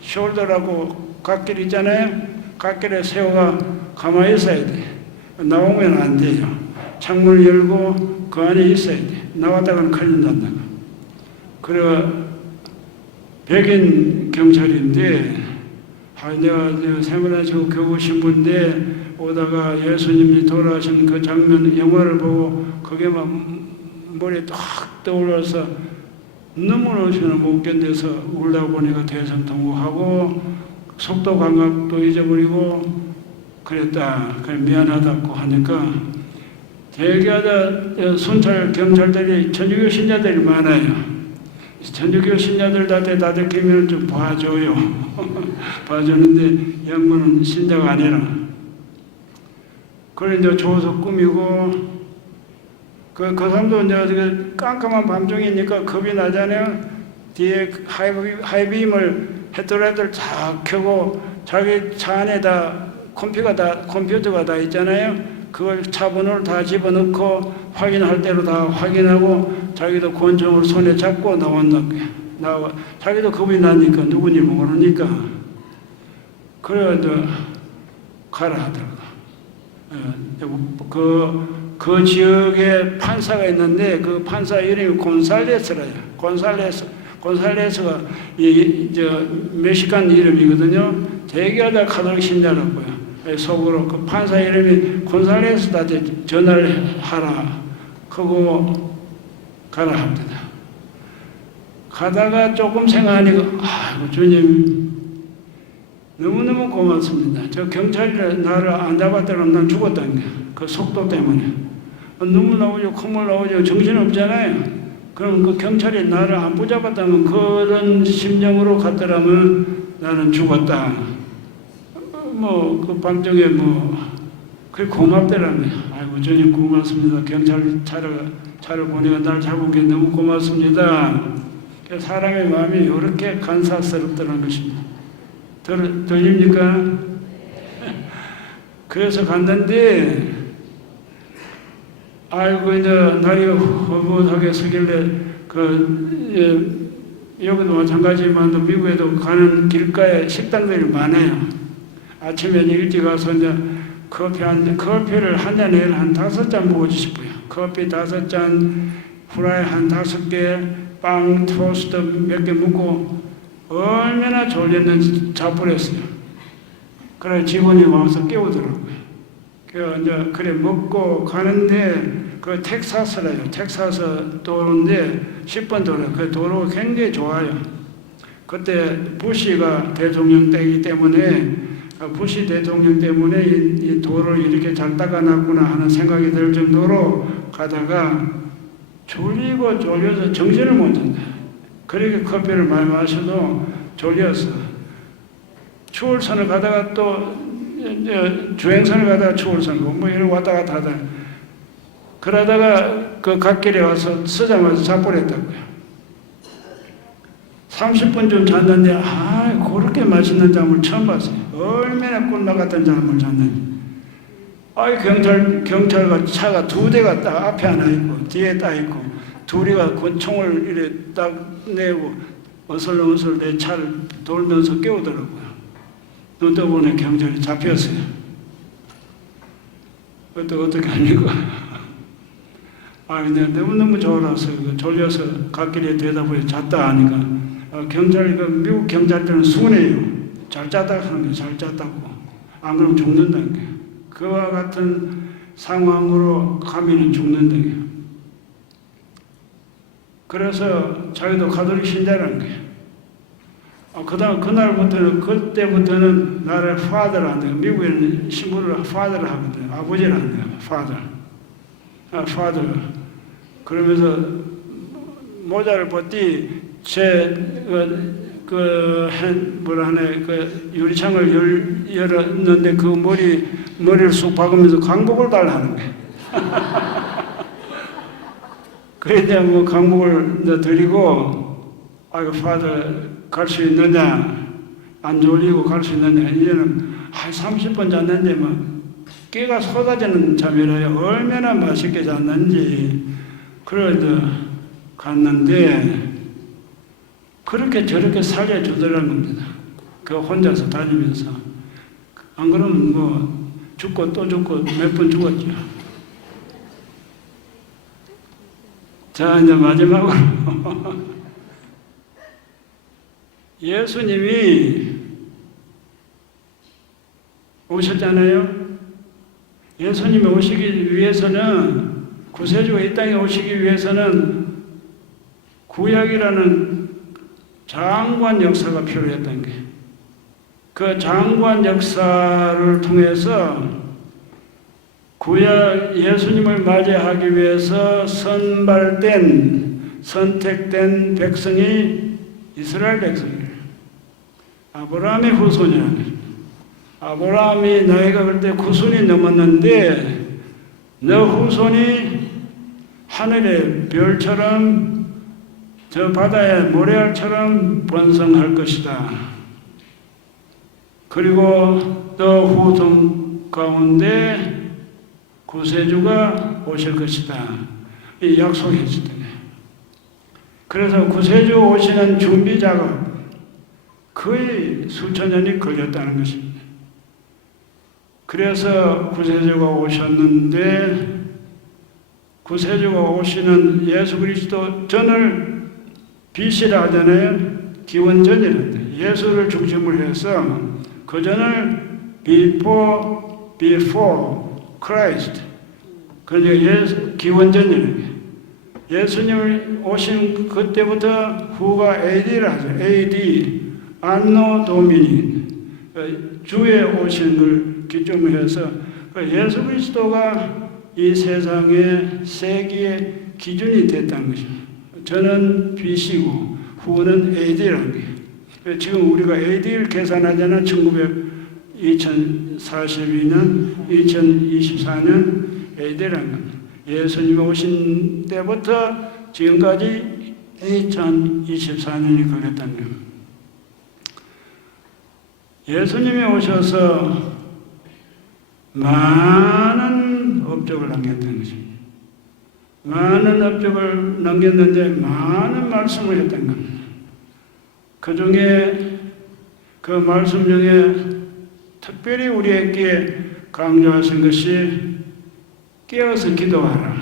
숄더라고 갓길 있잖아요. 갓길에 새우가 가만히 있어야 돼. 나오면 안 돼요. 창문을 열고 그 안에 있어야 돼. 나왔다가는 큰일 난다. 그래 백인 경찰인데 내가 생활하시고 교구 신부인데 오다가 예수님이 돌아가신 그 장면 영화를 보고 그게 막 머리에 탁 떠올라서 눈물 없이는 못 견뎌서 울다 보니까 대성통곡하고 속도 감각도 잊어버리고 그랬다. 그래 미안하다고 하니까 대개하다 순찰 경찰들이 천주교 신자들이 많아요. 천주교 신자들 다들 기면을 좀 봐줘요. 봐주는데 영문은 신자가 아니라 그래 이제 줘서 꾸미고 그 사람도 이제 깜깜한 밤중이니까 겁이 나잖아요. 뒤에 하이빔을 헤드라이트를 쫙 켜고 자기 차 안에다 컴퓨터가 다 있잖아요. 그걸 차 번호를 다 집어넣고 확인할 대로 다 확인하고 자기도 권총을 손에 잡고 나온다고요. 자기도 겁이 나니까 누군지 모르니까 그래 가라 하더라고. 그 지역에 판사가 있는데 그 판사 이름이 곤살레스라요. 곤살레스가 멕시칸 이름이거든요. 대개하다 가톨릭 신자라고요. 속으로 그 판사 이름이 곤살레스한테 전화를 하라. 그거 가라 합니다. 가다가 조금 생각하니까 아이고 주님 너무너무 고맙습니다. 저 경찰이 나를 안 잡았더라면 난 죽었다는 거야. 그 속도 때문에. 눈물 나오죠, 콧물 나오죠, 정신없잖아요. 그럼 그 경찰이 나를 안 붙잡았다면 그런 심정으로 갔더라면 나는 죽었다. 그 밤중에 그게 고맙더라고요. 아이고, 주님 고맙습니다. 경찰 차를 보내가 날 잡은 게 너무 고맙습니다. 사람의 마음이 이렇게 간사스럽다는 것입니다. 들립니까? 그래서 갔는데 아이고 이제 날이 허무하게 서길래 여기도 마찬가지지만 미국에도 가는 길가에 식당들이 많아요. 아침에 일찍 가서 이제 커피를 한 잔에 한 5잔 먹고 싶어요. 커피 5잔, 후라이 한 5개, 빵, 토스트 몇 개 먹고 얼마나 졸렸는지 자버렸어요. 그래 직원이 와서 깨우더라고요. 그래 먹고 가는데 그 텍사스라요. 텍사스 도로인데 10번 도로. 그 도로가 굉장히 좋아요. 그때 부시가 대통령 때이기 때문에 부시 대통령 때문에 이 도로를 이렇게 잘 닦아놨구나 하는 생각이 들 정도로 가다가 졸리고 졸려서 정신을 못 든다. 그렇게 커피를 많이 마셔도 졸렸어. 추월선을 가다가 또 주행선을 가다가 추월선 이렇게 왔다 갔다 하다. 그러다가 그 갓길에 와서 서자마자 자버렸다고요. 30분쯤 잤는데 그렇게 맛있는 잠을 처음 봤어요. 얼마나 꿀맛 같은 잠을 잤는지. 경찰과 차가 2대가 딱 앞에 하나 있고 뒤에 딱 있고 둘이가 권총을 이렇게 딱 내고 어슬렁어슬 내 차를 돌면서 깨우더라고요. 눈 떠보니 경찰이 잡혔어요. 그것도 어떻게 합니까? 근데 너무너무 졸아서 졸려서 갓길에 대답을 잤다 하니까 미국 경찰들은 순해요. 잘 잤다고 하는 게 잘 잤다고. 안 그러면 죽는다는 게. 그와 같은 상황으로 가면은 죽는다는 게. 그래서 자기도 가톨릭 신자라는 게. 그때부터는 나를 father 한대요. 미국에는 신부를 father 하거든요. 아버지를 한대요. father. 그러면서 모자를 벗디 유리창을 열었는데 그 머리를 쑥 박으면서 강복을 달라는 거예요. 그래야 뭐 강복을 드리고, 파더 갈 수 있느냐, 안 졸리고 갈 수 있느냐, 이제는 30분 잤는데 뭐 깨가 쏟아지는 잠이라요. 얼마나 맛있게 잤는지. 그래도 갔는데 그렇게 저렇게 살려주더라는 겁니다. 그 혼자서 다니면서. 안 그러면 뭐 죽고 또 죽고 몇 번 죽었죠. 자, 이제 마지막으로 예수님이 오셨잖아요. 예수님이 오시기 위해서는, 구세주가 이 땅에 오시기 위해서는 구약이라는 장관 역사가 필요했던 게, 그 장관 역사를 통해서 구약 예수님을 맞이하기 위해서 선택된 백성이 이스라엘 백성이에요. 아브라함의 후손이야. 아브라함이 나이가 그때 9순이 넘었는데 너 후손이 하늘의 별처럼 저 바다의 모래알처럼 번성할 것이다. 그리고 또 후손 가운데 구세주가 오실 것이다. 이 약속해 주더니. 그래서 구세주 오시는 준비 작업 거의 수천 년이 걸렸다는 것입니다. 그래서 구세주가 오셨는데, 구세주가 오시는 예수 그리스도 전을 BC라 하잖아요. 기원전이란데 예수를 중심으로 해서 그 전을 before Christ, 그러니까 기원전이라는 예수님을 오신 그때부터 후가 AD라 하죠. AD, 안노 도미니, 주에 오신 걸 기점으로 해서 예수 그리스도가 이 세상의 세기의 기준이 됐다는 것입니다. 저는 BC고 후는 AD라는 거예요. 지금 우리가 AD를 계산하자면 2042년, 2024년 AD라는 겁니다. 예수님이 오신 때부터 지금까지 2024년이 걸렸다는 겁니다. 예수님이 오셔서 많은 업적을 남겼다는 것입니다. 많은 업적을 남겼는데 많은 말씀을 했다는 겁니다. 그 중에 그 말씀 중에 특별히 우리에게 강조하신 것이 깨어서 기도하라.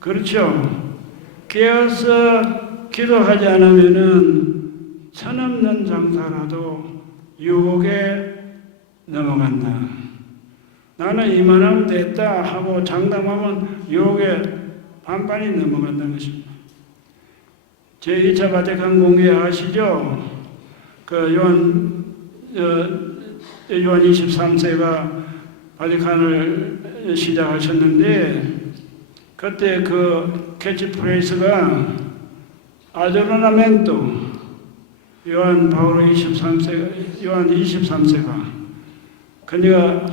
그렇죠? 깨어서 기도하지 않으면은 천없는 장사라도 유혹에 넘어간다. 나는 이만하면 됐다 하고 장담하면 유혹에 반반이 넘어간다는 것입니다. 제2차 바티칸 공회 아시죠? 그 요한 23세가 바티칸을 시작하셨는데, 그때 그 캐치프레이즈가 아조르나멘토, 요한 23세가 그러니까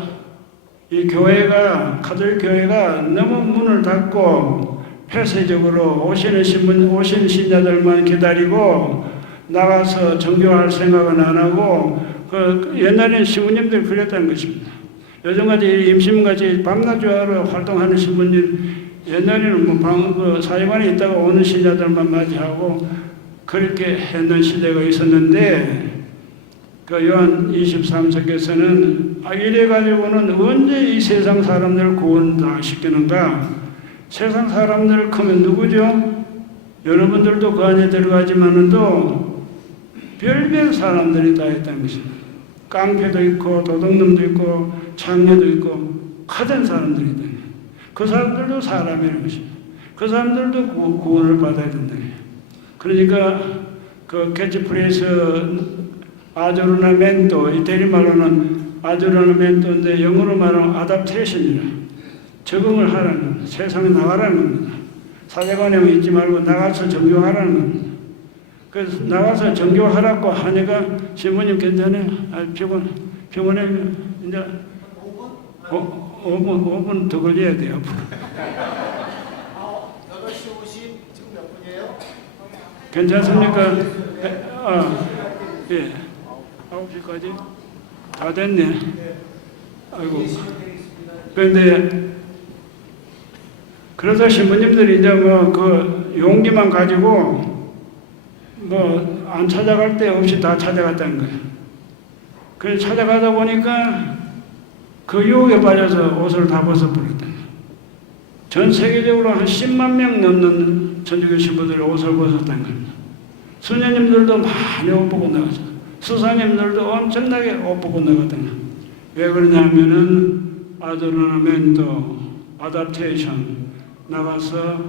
이 교회가, 가톨릭 교회가 너무 문을 닫고 폐쇄적으로 오시는 신자들만 기다리고 나가서 정교할 생각은 안 하고 옛날에는 신부님들이 그랬다는 것입니다. 요즘같이 임신같이 밤낮으로 활동하는 신부님 옛날에는 사회관에 있다가 오는 신자들만 맞이하고 그렇게 했는 시대가 있었는데 요한 23세께서는 이래가지고는 언제 이 세상 사람들을 구원 다 시키는가? 세상 사람들 크면 누구죠? 여러분들도 그 안에 들어가지만은도 별별 사람들이 다 있다는 것입니다. 깡패도 있고 도둑놈도 있고 창녀도 있고 가진 사람들이 있다. 그 사람들도 사람이라는 것입니다. 그 사람들도 구원을 받아야 된다. 그러니까 그 캐치프레이즈 아조르나멘토, 이태리말로는 아조르나멘토인데 영어로 말하면 아답테이션이라 적응을 하라는 겁니다. 세상에 나가라는 겁니다. 사제관에 있지 말고 나가서 정교하라는 겁니다. 그래서 나가서 정교하라고 하니까 신부님 괜찮아요? 피곤해. 이제 5분 더 걸려야 돼요. 8시 50 지금 몇 분이에요? 괜찮습니까? 예. 9시까지? 다 됐네. 아이고. 그런데, 그래서 신부님들이 이제 그 용기만 가지고 안 찾아갈 데 없이 다 찾아갔다는 거예요. 그래서 찾아가다 보니까 그 유혹에 빠져서 옷을 다 벗어버렸다는 거예요. 전 세계적으로 한 10만 명 넘는 천주교 신부들이 옷을 벗었다는 겁니다. 수녀님들도 많이 옷 벗고 나가죠. 수사님들도 엄청나게 옷 벗고 나갔다는 거예요. 왜 그러냐면은 아조르나멘토, 아답테이션 나가서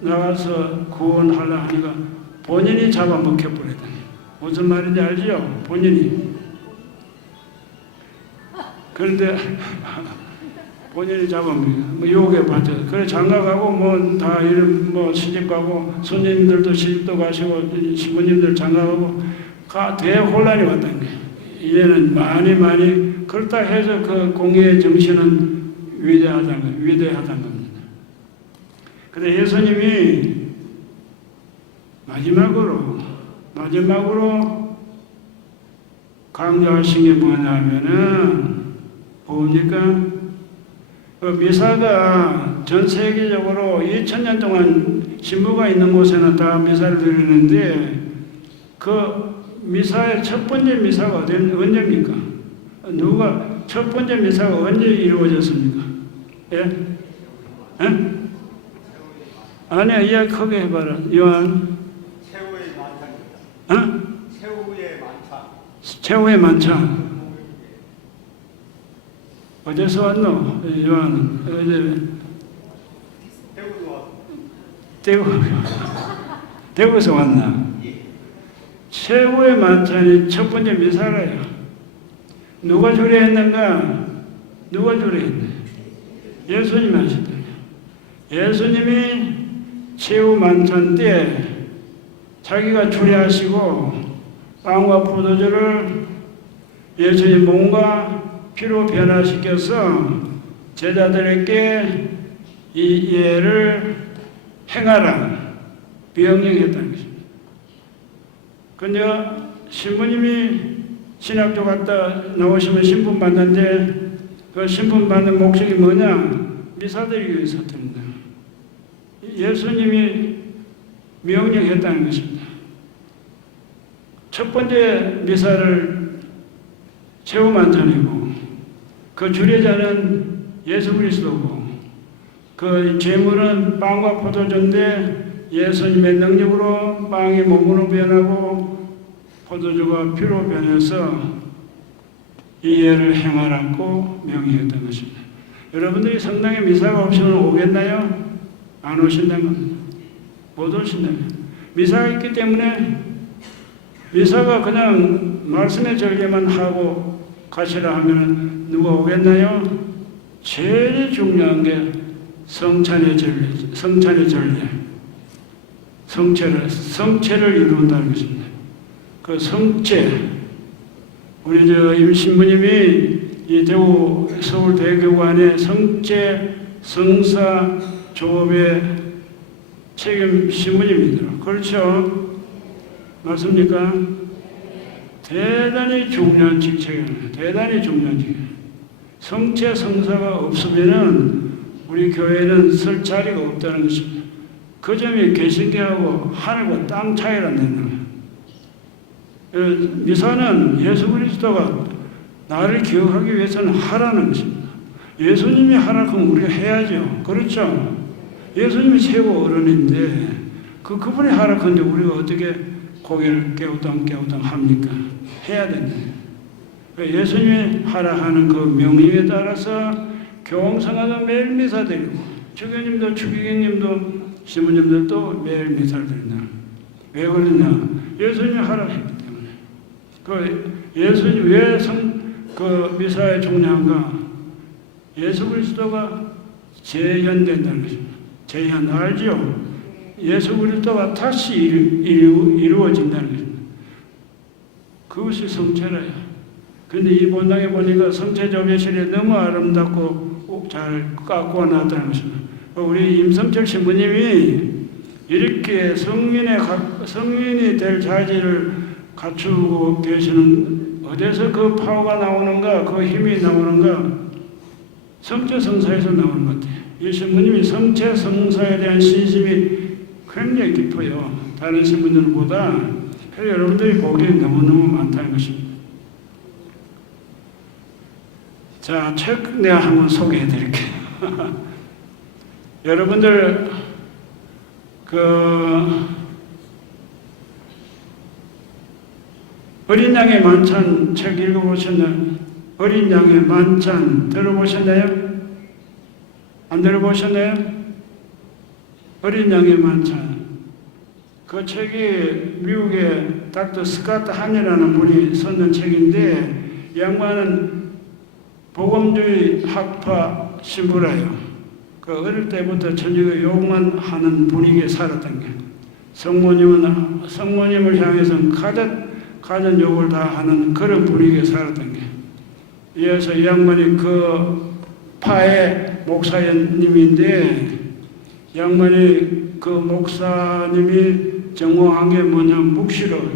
나가서 구원하려 하니까 본인이 잡아먹혀버렸다니. 무슨 말인지 알지요? 본인이. 그런데 본인이 잡아먹혀. 유혹에 빠져. 그래 장가가고 다 이런 시집가고 손님들도 시집도 가시고 신부님들 장가가고 대혼란이 왔다는 거예요. 이제는 많이 그렇다 해서 그 공예의 정신은 위대하다는 겁니다. 근데 예수님이 마지막으로 강조하신 게 뭐냐면은 뭡니까? 그 미사가 전 세계적으로 2000년 동안 신부가 있는 곳에는 다 미사를 드리는데 그 미사의 첫 번째 미사가 언제입니까? 첫 번째 미사가 언제 이루어졌습니까? 예? 예? 아니야, 이야기 크게 해봐라. 요한. 최후의 만찬입니다. 어? 최후의 만찬. 최후의 만찬. 어디서 왔노? 요한은. 어제. 대구에서 왔나? 최후의 만찬이 첫 번째 미사라요. 누가 주례했는가? 누가 주례했네? 예수님이 하셨다. 예수님이 최후 만찬 때 자기가 주례하시고 빵과 포도주를 예수님 몸과 피로 변화시켜서 제자들에게 이 예를 행하라 명령했다는 것입니다. 근데 신부님이 신학교 갔다 나오시면 신분 받는데 그 신분 받는 목적이 뭐냐? 미사 드리기 위해서 드린다. 예수님이 명령했다는 것입니다. 첫 번째 미사를 최후 만찬이고 그 주례자는 예수 그리스도고 그 제물은 빵과 포도주인데 예수님의 능력으로 빵이 몸으로 변하고 포도주가 피로 변해서 이 예를 행하라고 명령했던 것입니다. 여러분들이 성당에 미사가 없으면 오겠나요? 안 오신다는 겁니다. 못 오신다는 겁니다. 미사가 있기 때문에 미사가 그냥 말씀의 전례만 하고 가시라 하면 누가 오겠나요? 제일 중요한 게 성찬의 전례. 성체를 이룬다는 것입니다. 그 성체, 우리 임신부님이 이 대구 서울대교관에 성체, 성사, 조업의 책임 신부님이더라. 그렇죠? 맞습니까? 대단히 중요한 직책이에요. 대단히 중요한 직책. 성체 성사가 없으면은 우리 교회는 설 자리가 없다는 것입니다. 그 점이 개신교하고 하늘과 땅 차이라는 거예요. 미사는 예수 그리스도가 나를 기억하기 위해서는 하라는 것입니다. 예수님이 하라 그러면 우리가 해야죠. 그렇죠? 예수님이 최고 어른인데 그분이 하라 그런데 우리가 어떻게 고개를 깨우당 합니까? 해야 된다. 예수님이 하라 하는 그 명령에 따라서 교황성가도 매일 미사 드리고 주교님도 추기경님도 신부님들도 매일 미사를 드린다. 왜 그러냐? 예수님이 하라 했기 때문에. 그 예수님 왜 그 미사에 중요한가? 예수 그리스도가 재현된다는 것입니다. 재현 알죠? 예수 그리스도가 다시 이루어진다는 것입니다. 그것이 성체라요. 근데 이 본당에 보니까 성체 조례실이 너무 아름답고 잘 깎고 놨다는 것입니다. 우리 임성철 신부님이 이렇게 성민이 될 자질을 갖추고 계시는 어디서 그 파워가 나오는가, 그 힘이 나오는가? 성체 성사에서 나오는 것 같아요. 이 신부님이 성체 성사에 대한 신심이 굉장히 깊어요. 다른 신부들보다. 그래서 여러분들이 보기에 너무너무 많다는 것입니다. 자, 책 내가 한번 소개해 드릴게요. 여러분들, 어린 양의 만찬 책 읽어보셨나요? 어린 양의 만찬 들어보셨나요? 안 들어보셨나요? 어린 양의 만찬. 그 책이 미국의 닥터 스카트 한이라는 분이 썼는 책인데, 이 양반은 복음주의 학파 신부라요. 그 어릴 때부터 천주교 욕만 하는 분위기에 살았던 게, 성모님을 향해서는 가진 욕을 다 하는 그런 분위기에 살았던 게, 이어서 이 양반이 그 파의 목사님인데, 이 양반이 그 목사님이 전공한 게 뭐냐, 묵시록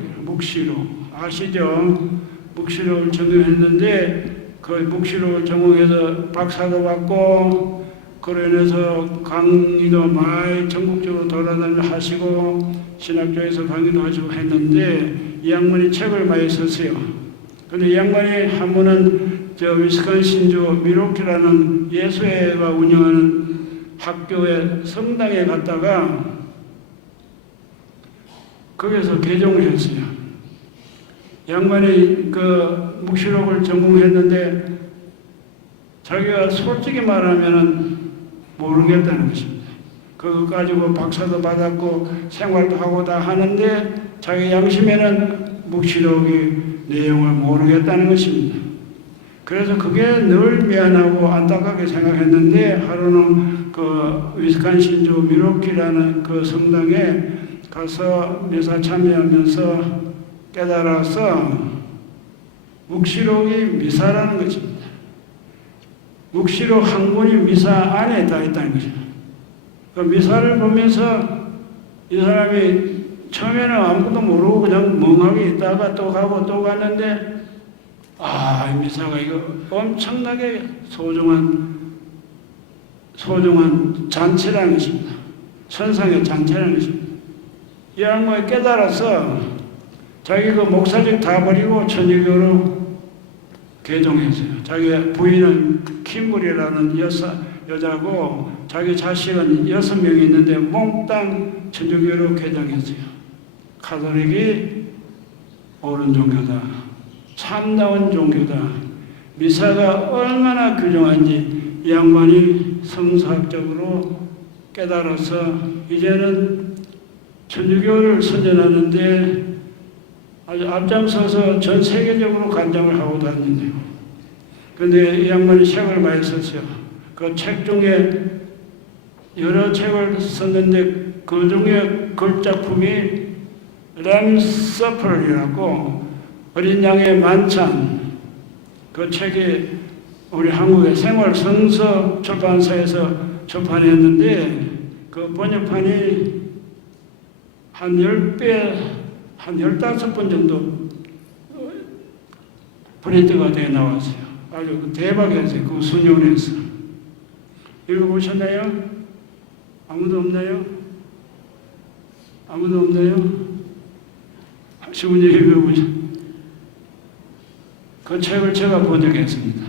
아시죠? 묵시록을 전공했는데 그 묵시록을 전공해서 박사도 받고, 그로 인해서 강의도 많이 전국적으로 돌아다니며 하시고 신학교에서 강의도 하시고 했는데, 이 양반이 책을 많이 썼어요. 근데 이 양반이 한 번은 위스콘신주 미로키라는 예수회가 운영하는 학교에 성당에 갔다가 거기서 개종을 했어요. 양반이 그 묵시록을 전공했는데 자기가 솔직히 말하면은 모르겠다는 것입니다. 그거 가지고 박사도 받았고 생활도 하고 다 하는데 자기 양심에는 묵시록의 내용을 모르겠다는 것입니다. 그래서 그게 늘 미안하고 안타깝게 생각했는데, 하루는 그 위스콘신주 미로키라는 그 성당에 가서 미사 참여하면서 깨달아서 묵시록이 미사라는 것입니다. 묵시록 한 권이 미사 안에 다 있다는 것입니다. 그 미사를 보면서 이 사람이 처음에는 아무것도 모르고 그냥 멍하게 있다가 또 가고 또 갔는데, 이 미사가 이거 엄청나게 소중한 잔치라는 것입니다. 천상의 잔치라는 것입니다. 이 양반이 깨달아서 자기 그 목사직 다 버리고 천주교로 개종했어요. 자기 부인은 킴블이라는 여자고 자기 자식은 6명이 있는데 몽땅 천주교로 개종했어요. 가톨릭이 옳은 종교다. 참다운 종교다. 미사가 얼마나 귀중한지 이 양반이 성사학적으로 깨달아서 이제는 천주교를 선전하는데 아주 앞장서서 전 세계적으로 간장을 하고 다니네요. 그런데 이 양반이 책을 많이 썼어요. 그 책 중에 여러 책을 썼는데 그 중에 걸작품이 Lamb's Supper이라고 어린 양의 만찬, 그 책이 우리 한국의 생활성서 출판사에서 출판했는데 그 번역판이 한 10배, 한 15번 정도 프린트가 되어 나왔어요. 아주 대박이었어요. 그 순용에서. 읽어보셨나요? 아무도 없나요? 아무도 없나요? 신부님 읽어보셨. 그 책을 제가 번역했습니다.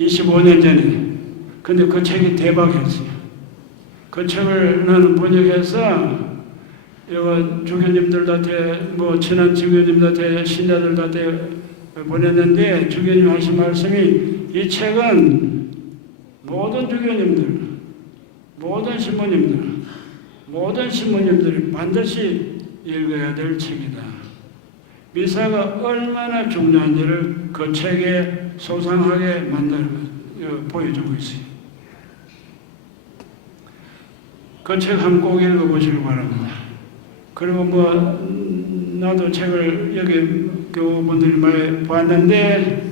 25년 전에. 근데 그 책이 대박이었어요. 그 책을 나는 번역해서 이거 주교님들한테 뭐 친한 주교님들한테 신자들한테 보냈는데 주교님 하신 말씀이 이 책은 모든 주교님들, 모든 신부님들이 반드시 읽어야 될 책이다. 미사가 얼마나 중요한지를 그 책에 소상하게 보여주고 있어요. 그 책 한 꼭 읽어보시기 바랍니다. 그리고 나도 책을 여기 교우분들이 많이 봤는데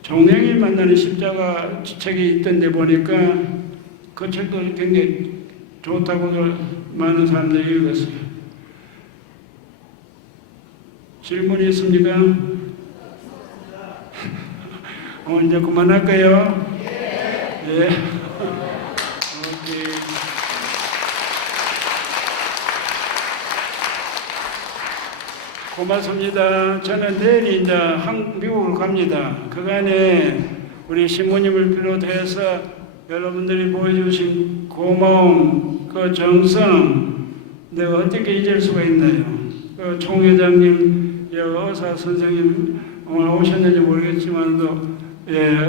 종랭이 만나는 십자가 책이 있던데 보니까 그 책도 굉장히 좋다고 많은 사람들이 읽었어요. 질문이 있습니까? 이제 그만할까요? 네. 오케이. 고맙습니다. 저는 내일 이제 미국으로 갑니다. 그간에 우리 신부님을 비롯해서 여러분들이 보여주신 고마움, 그 정성, 내가 어떻게 잊을 수가 있나요? 그 총회장님, 의사 선생님 오늘 오셨는지 모르겠지만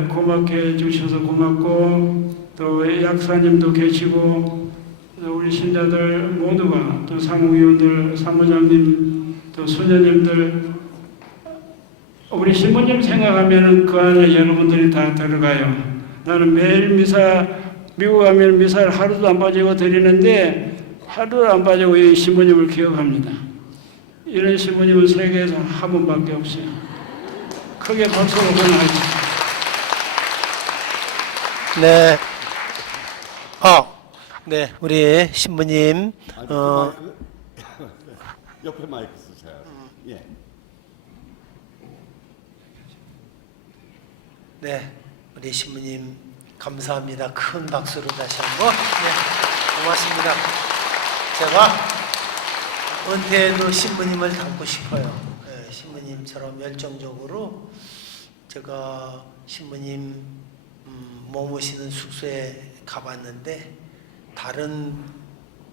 고맙게 해주셔서 고맙고 또 약사님도 계시고 우리 신자들 모두가 또 사무위원들, 사무장님 또 수녀님들 우리 신부님 생각하면 그 안에 여러분들이 다 들어가요. 나는 매일 미국 가면 미사를 하루도 안 빠지고 드리는데 하루도 안 빠지고 이 신부님을 기억합니다. 이런 신부님은 세계에서 한 분밖에 없어요. 크게 박수로 보내주십시오. 네. 네, 우리 신부님, 옆에 마이크 쓰세요. 예. 네, 우리 신부님 감사합니다. 큰 박수로 다시 한번. 네, 고맙습니다. 제가 은퇴해도 신부님을 닮고 싶어요. 네, 신부님처럼 열정적으로 제가 신부님 머무시는 숙소에 가봤는데 다른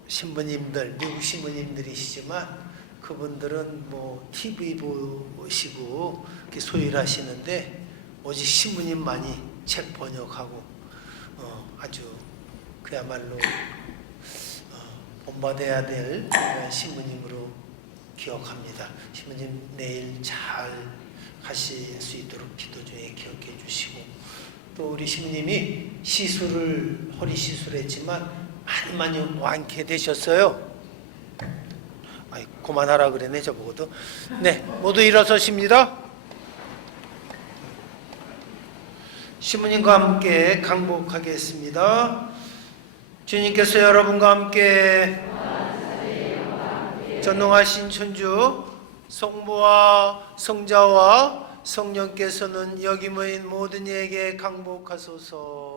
신부님들, 미국 신부님들이시지만 그분들은 뭐 TV 보시고 이렇게 소일 하시는데 오직 신부님만이 책 번역하고 아주 그야말로 본받아야 될 신부님으로 기억합니다. 신부님 내일 잘 가실 수 있도록 기도 중에 기억해 주시고 또 우리 신부님이 허리 시술했지만 많이 완쾌 되셨어요. 아이, 그만하라 그랬네 저보고도. 네, 모두 일어서십니다. 신부님과 함께 강복하겠습니다. 주님께서 여러분과 함께 전능하신 천주 성부와 성자와 성령께서는 여기 모인 모든 이에게 강복하소서.